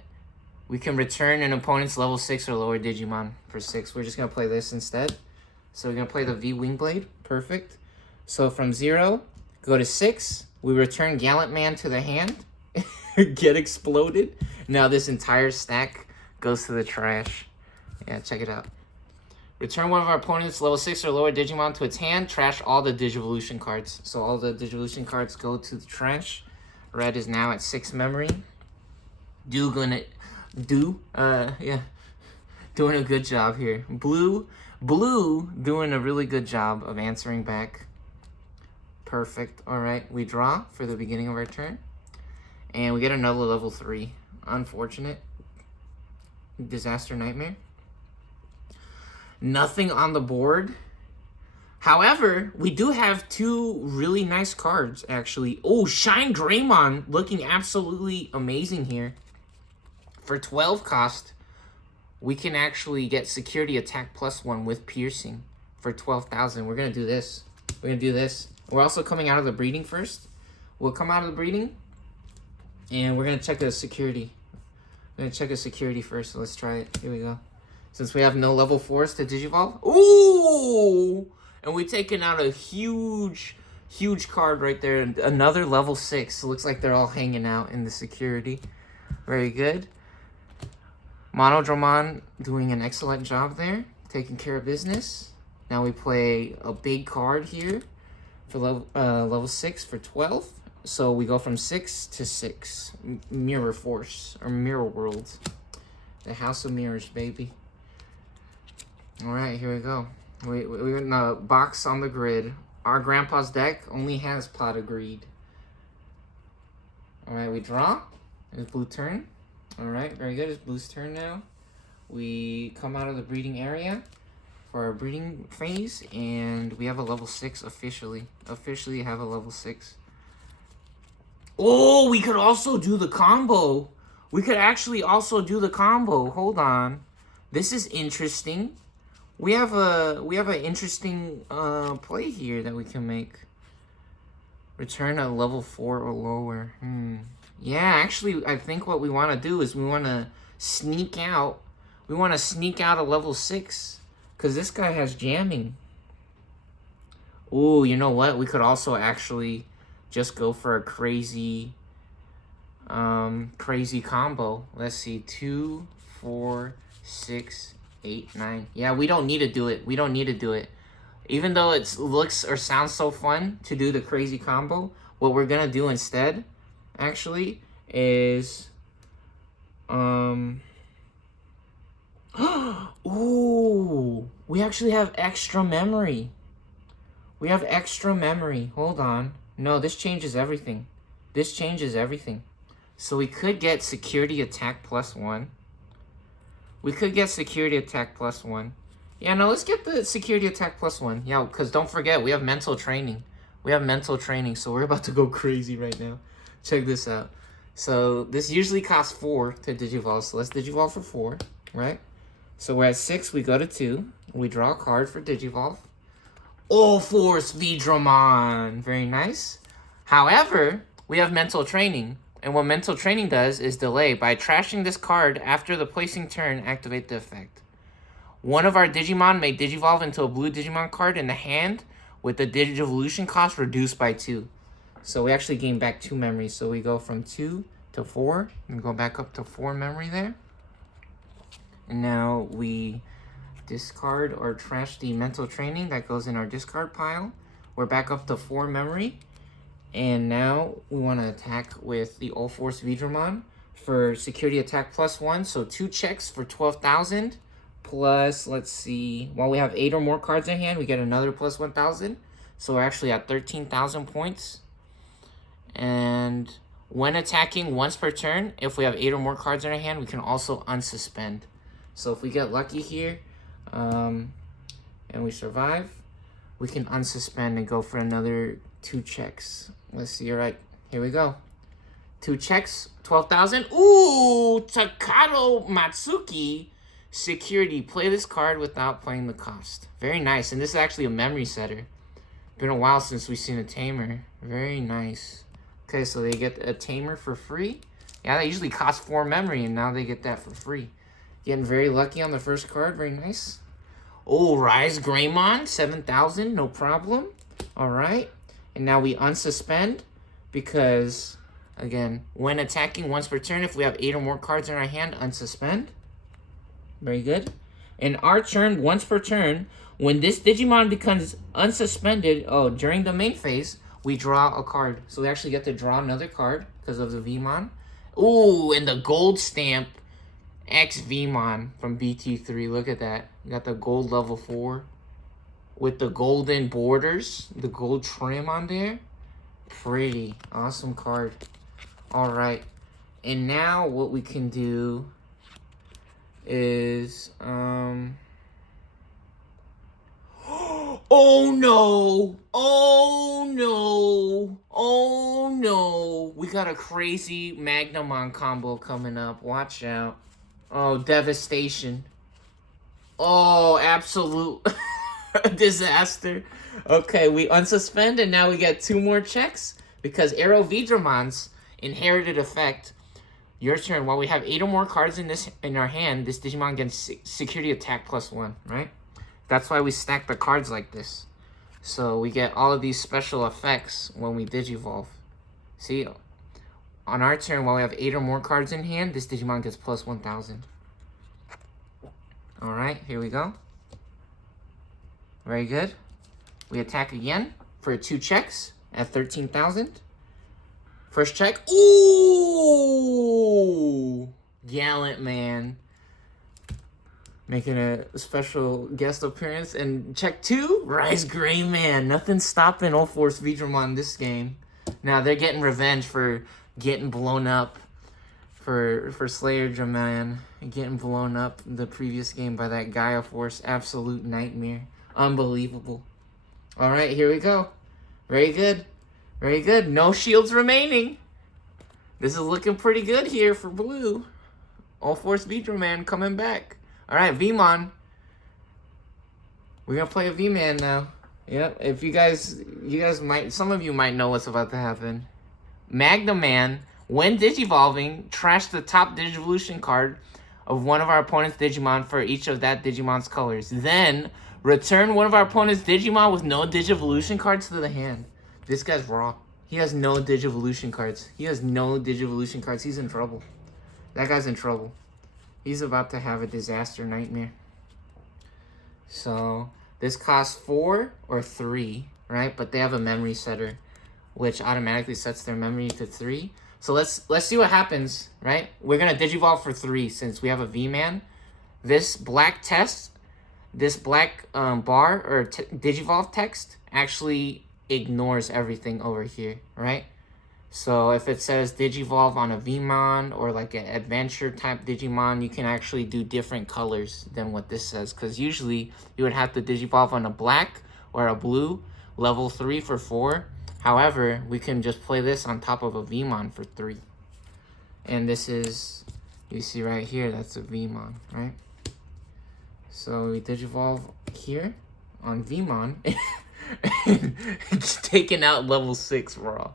We can return an opponent's level 6 or lower Digimon for 6. We're just gonna play this instead. So we're gonna play the V Wingblade. Perfect. So from 0, go to 6. We return Gallantman to the hand. Get exploded. Now this entire stack goes to the trash. Yeah, check it out. Return one of our opponent's level 6 or lower Digimon to its hand. Trash all the Digivolution cards. So all the Digivolution cards go to the trash. Red is now at 6 memory. Doing a good job here. Blue doing a really good job of answering back. Perfect. All right, we draw for the beginning of our turn. And we get another level 3. Unfortunate. Disaster nightmare. Nothing on the board. However, we do have 2 really nice cards, actually. Oh, Shine Greymon looking absolutely amazing here. For 12 cost, we can actually get security attack +1 with piercing for 12,000. We're going to do this. We're also coming out of the breeding first. We'll come out of the breeding, and we're going to check the security. We're going to check the security first, so let's try it. Here we go. Since we have no level 4s to Digivolve. Ooh! And we've taken out a huge card right there. Another level 6. It looks like they're all hanging out in the security. Very good. Veedramon doing an excellent job there. Taking care of business. Now we play a big card here for level 6 for 12. So we go from 6 to 6. Mirror Force, or Mirror World. The House of Mirrors, baby. Alright, here we go. We're in the box on the grid. Our grandpa's deck only has Plot of Greed. Alright, we draw. It's blue turn. Alright, very good. It's blue's turn now. We come out of the breeding area for our breeding phase, and we have a level 6 officially. Officially have a level 6. Oh, we could also do the combo. We could actually also do the combo. Hold on. This is interesting. We have an interesting play here that we can make. Return a level 4 or lower. Yeah, actually, I think what we want to do is we want to sneak out. We want to sneak out a level 6. Because this guy has jamming. Ooh, you know what? We could also actually just go for a crazy combo. Let's see. 2, 4, 6, 8, 9. Yeah, we don't need to do it. We don't need to do it. Even though it looks or sounds so fun to do the crazy combo, what we're gonna do instead, actually, is ooh, we actually have extra memory. We have extra memory. Hold on. No, this changes everything. This changes everything. So we could get security attack +1. We could get security attack +1. Yeah, no, let's get the security attack +1. Yeah, because don't forget, we have mental training. We have mental training, so we're about to go crazy right now. Check this out. So this usually costs 4 to digivolve, so let's digivolve for 4, right? So we're at 6, we go to 2. We draw a card for digivolve. Ulforce veedramon. Very nice. However, we have mental training. And what mental training does is delay. By trashing this card after the placing turn, activate the effect. One of our Digimon may digivolve into a blue Digimon card in the hand with the digivolution cost reduced by 2. So we actually gain back 2 memories. So we go from 2 to 4 and go back up to 4 memory there. And now we discard or trash the mental training that goes in our discard pile. We're back up to 4 memory. And now we want to attack with the ulforce veedramon for security attack +1. So 2 checks for 12,000. Plus, let's see, while we have 8 or more cards in hand, we get another +1,000. So we're actually at 13,000 points. And when attacking once per turn, if we have 8 or more cards in our hand, we can also unsuspend. So if we get lucky here, and we survive, we can unsuspend and go for another 2 checks. Let's see, all right, here we go. 2 checks, 12,000. Ooh, Takato Matsuki. Security, play this card without playing the cost. Very nice, and this is actually a memory setter. Been a while since we've seen a tamer. Very nice. Okay, so they get a tamer for free. Yeah, that usually costs 4 memory, and now they get that for free. Getting very lucky on the first card. Very nice. Oh, Rise Greymon, 7,000, no problem. All right, and now we unsuspend because, again, when attacking once per turn, if we have 8 or more cards in our hand, unsuspend. Very good. In our turn, once per turn, when this Digimon becomes unsuspended, during the main phase, we draw a card. So we actually get to draw another card because of the Vmon. Ooh, and the gold stamp X Vmon from BT3. Look at that. You got the gold level 4 with the golden borders, the gold trim on there. Pretty. Awesome card. All right. And now what we can do is oh no, we got a crazy Magnamon combo coming up. Watch out. Oh, devastation. Oh, absolute disaster. Okay, we unsuspend and now we get 2 more checks because Arrow Veedramon's inherited effect. Your turn. While we have 8 or more cards in our hand, this Digimon gets security attack +1, right? That's why we stack the cards like this. So we get all of these special effects when we digivolve. See, on our turn, while we have 8 or more cards in hand, this Digimon gets +1,000. All right, here we go. Very good. We attack again for 2 checks at 13,000. First check. Ooh! Gallantman. Making a special guest appearance. And check 2. Rise Greymon. Nothing stopping ulforce veedramon this game. Now they're getting revenge for getting blown up. For Slayer Draman. Getting blown up the previous game by that Gaia Force. Absolute nightmare. Unbelievable. Alright, here we go. Very good. Very good. No shields remaining. This is looking pretty good here for blue. Ulforce veedramon coming back. All right, Vmon. We're gonna play a V-Man now. Yep. If you guys might, some of you might know what's about to happen. Magnamon, when digivolving, trash the top digivolution card of one of our opponent's Digimon for each of that Digimon's colors. Then, return one of our opponent's Digimon with no Digivolution cards to the hand. This guy's raw. He has no Digivolution cards. He's in trouble. That guy's in trouble. He's about to have a disaster nightmare. So, this costs 4 or 3, right? But they have a memory setter, which automatically sets their memory to 3. So let's see what happens, right? We're gonna Digivolve for 3 since we have a V-Man. This black bar or Digivolve text actually ignores everything over here, right? So if it says Digivolve on a Veemon or like an adventure type Digimon, you can actually do different colors than what this says. Because usually you would have to Digivolve on a black or a blue, level 3 for 4. However, we can just play this on top of a Veemon for 3. And this is, you see right here, that's a Veemon, right? So we Digivolve here on Veemon. Just taking out level 6 raw.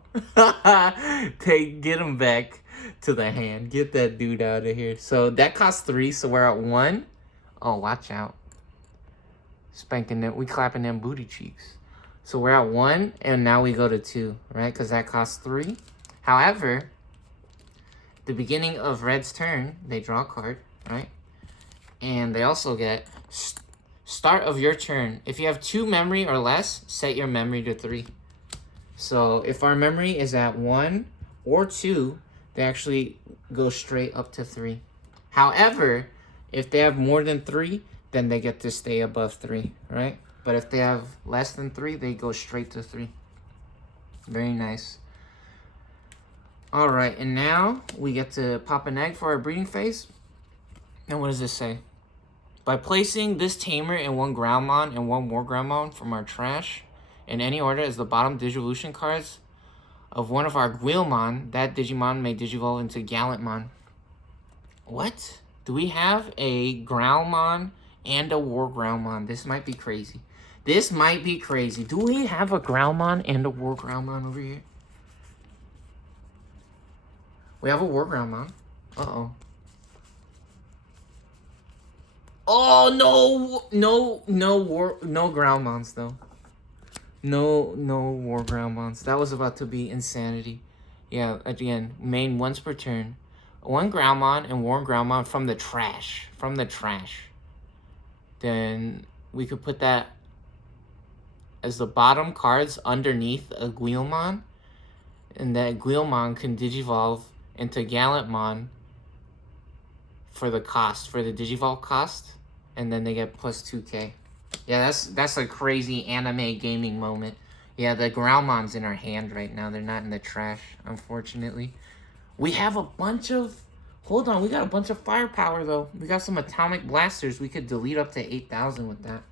Get him back to the hand. Get that dude out of here. So that costs 3, so we're at 1. Oh, watch out. Spanking them. We clapping them booty cheeks. So we're at 1, and now we go to 2, right? Because that costs 3. However, the beginning of Red's turn, they draw a card, right? And they also get start of your turn. If you have 2 memory or less, set your memory to 3. So if our memory is at 1 or 2, they actually go straight up to 3. However, if they have more than 3, then they get to stay above 3, right? But if they have less than 3, they go straight to 3. Very nice. Alright, and now we get to pop an egg for our breeding phase. And what does this say? By placing this Tamer and 1 Groundmon and 1 War Groundmon from our trash in any order as the bottom Digivolution cards of one of our Guilmon, that Digimon may Digivolve into Gallantman. What? Do we have a Groundmon and a War Groundmon? This might be crazy. This might be crazy. Do we have a Groundmon and a War Groundmon over here? We have a War Groundmon. Uh-oh. Oh, no Groundmons, though. No War Groundmons. That was about to be insanity. Yeah, again, main once per turn. 1 Groundmon and War Groundmon from the trash. Then we could put that as the bottom cards underneath a Guilmon. And that Guilmon can Digivolve into Gallantmon for the cost, for the Digivolve cost. And then they get plus 2k. Yeah, that's a crazy anime gaming moment. Yeah, the Groundmon's in our hand right now. They're not in the trash, unfortunately. We have a bunch of... Hold on, we got a bunch of firepower, though. We got some atomic blasters. We could delete up to 8,000 with that.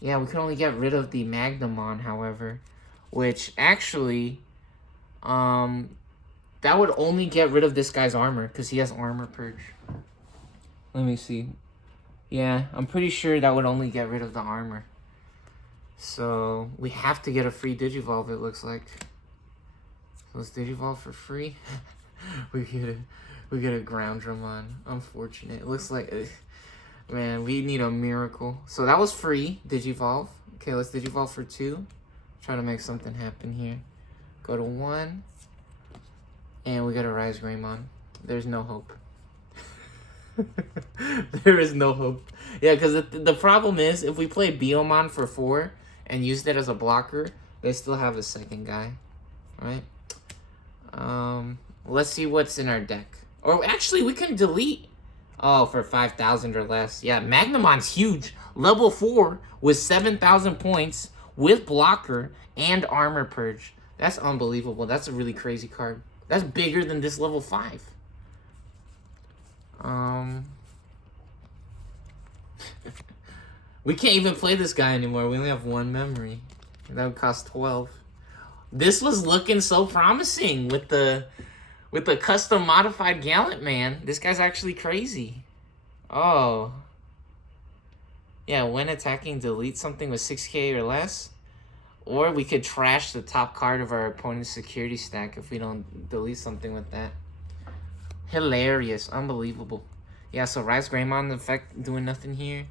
Yeah, we could only get rid of the Magnamon, however. Which, actually... that would only get rid of this guy's armor, because he has armor purge. Let me see. Yeah, I'm pretty sure that would only get rid of the armor. So, we have to get a free Digivolve, it looks like. So let's Digivolve for free. we get a Groundramon. Unfortunate. It looks like... man, we need a miracle. So that was free, Digivolve. Okay, let's Digivolve for 2. Try to make something happen here. Go to 1. And we got a Rise Greymon. There's no hope. There is no hope. Yeah, because the problem is, if we play Biomon for 4 and use that as a blocker, they still have a second guy. Right? Let's see what's in our deck. Or actually, we can delete. Oh, for 5,000 or less. Yeah, Magnamon's huge. Level 4 with 7,000 points with blocker and armor purge. That's unbelievable. That's a really crazy card. That's bigger than this level 5. We can't even play this guy anymore. We only have 1 memory. That would cost 12. This was looking so promising with the custom modified Gallantman. This guy's actually crazy. Oh. Yeah, when attacking, delete something with 6k or less. Or we could trash the top card of our opponent's security stack if we don't delete something with that. Hilarious. Unbelievable. Yeah, so Rise Greymon, the fact doing nothing here.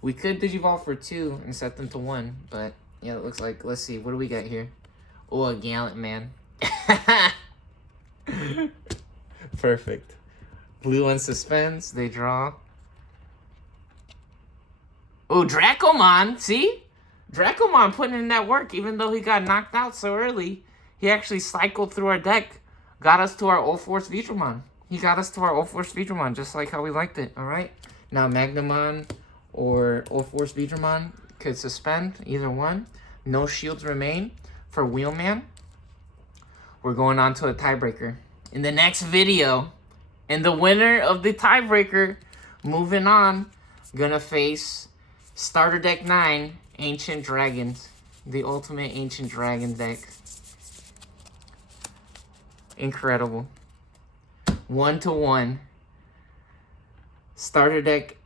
We could Digivolve for 2 and set them to 1, but yeah, it looks like, let's see, what do we got here? Oh, a Gallantman. Perfect. Blue one suspends, they draw. Oh, Dracomon, see? Dracomon putting in that work, even though he got knocked out so early. He actually cycled through our deck, got us to our ulforce veedramon. He got us to our ulforce veedramon, just like how we liked it, alright? Now, Magnamon or ulforce veedramon could suspend, either one. No shields remain for Wheelman. We're going on to a tiebreaker. In the next video, and the winner of the tiebreaker, moving on, gonna face Starter Deck 9, Ancient Dragons. The ultimate Ancient Dragon deck. Incredible. 1-1. Starter Deck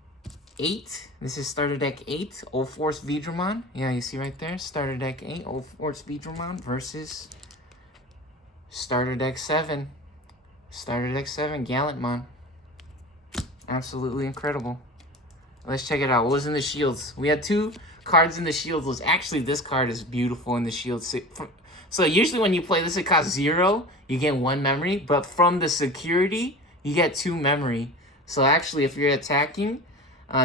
8. This is Starter Deck 8, ulforce veedramon. Yeah, you see right there. Starter Deck 8, ulforce veedramon versus Starter Deck 7. Starter Deck 7, Gallantman. Absolutely incredible. Let's check it out. What was in the shields? We had 2 cards in the shields. Actually, this card is beautiful in the shields. So usually when you play this, it costs 0. You get 1 memory. But from the security, you get 2 memory. So actually, if you're attacking,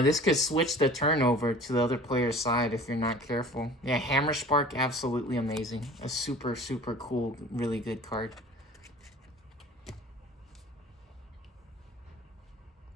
this could switch the turnover to the other player's side if you're not careful. Yeah, Hammer Spark, absolutely amazing. A super, super cool, really good card.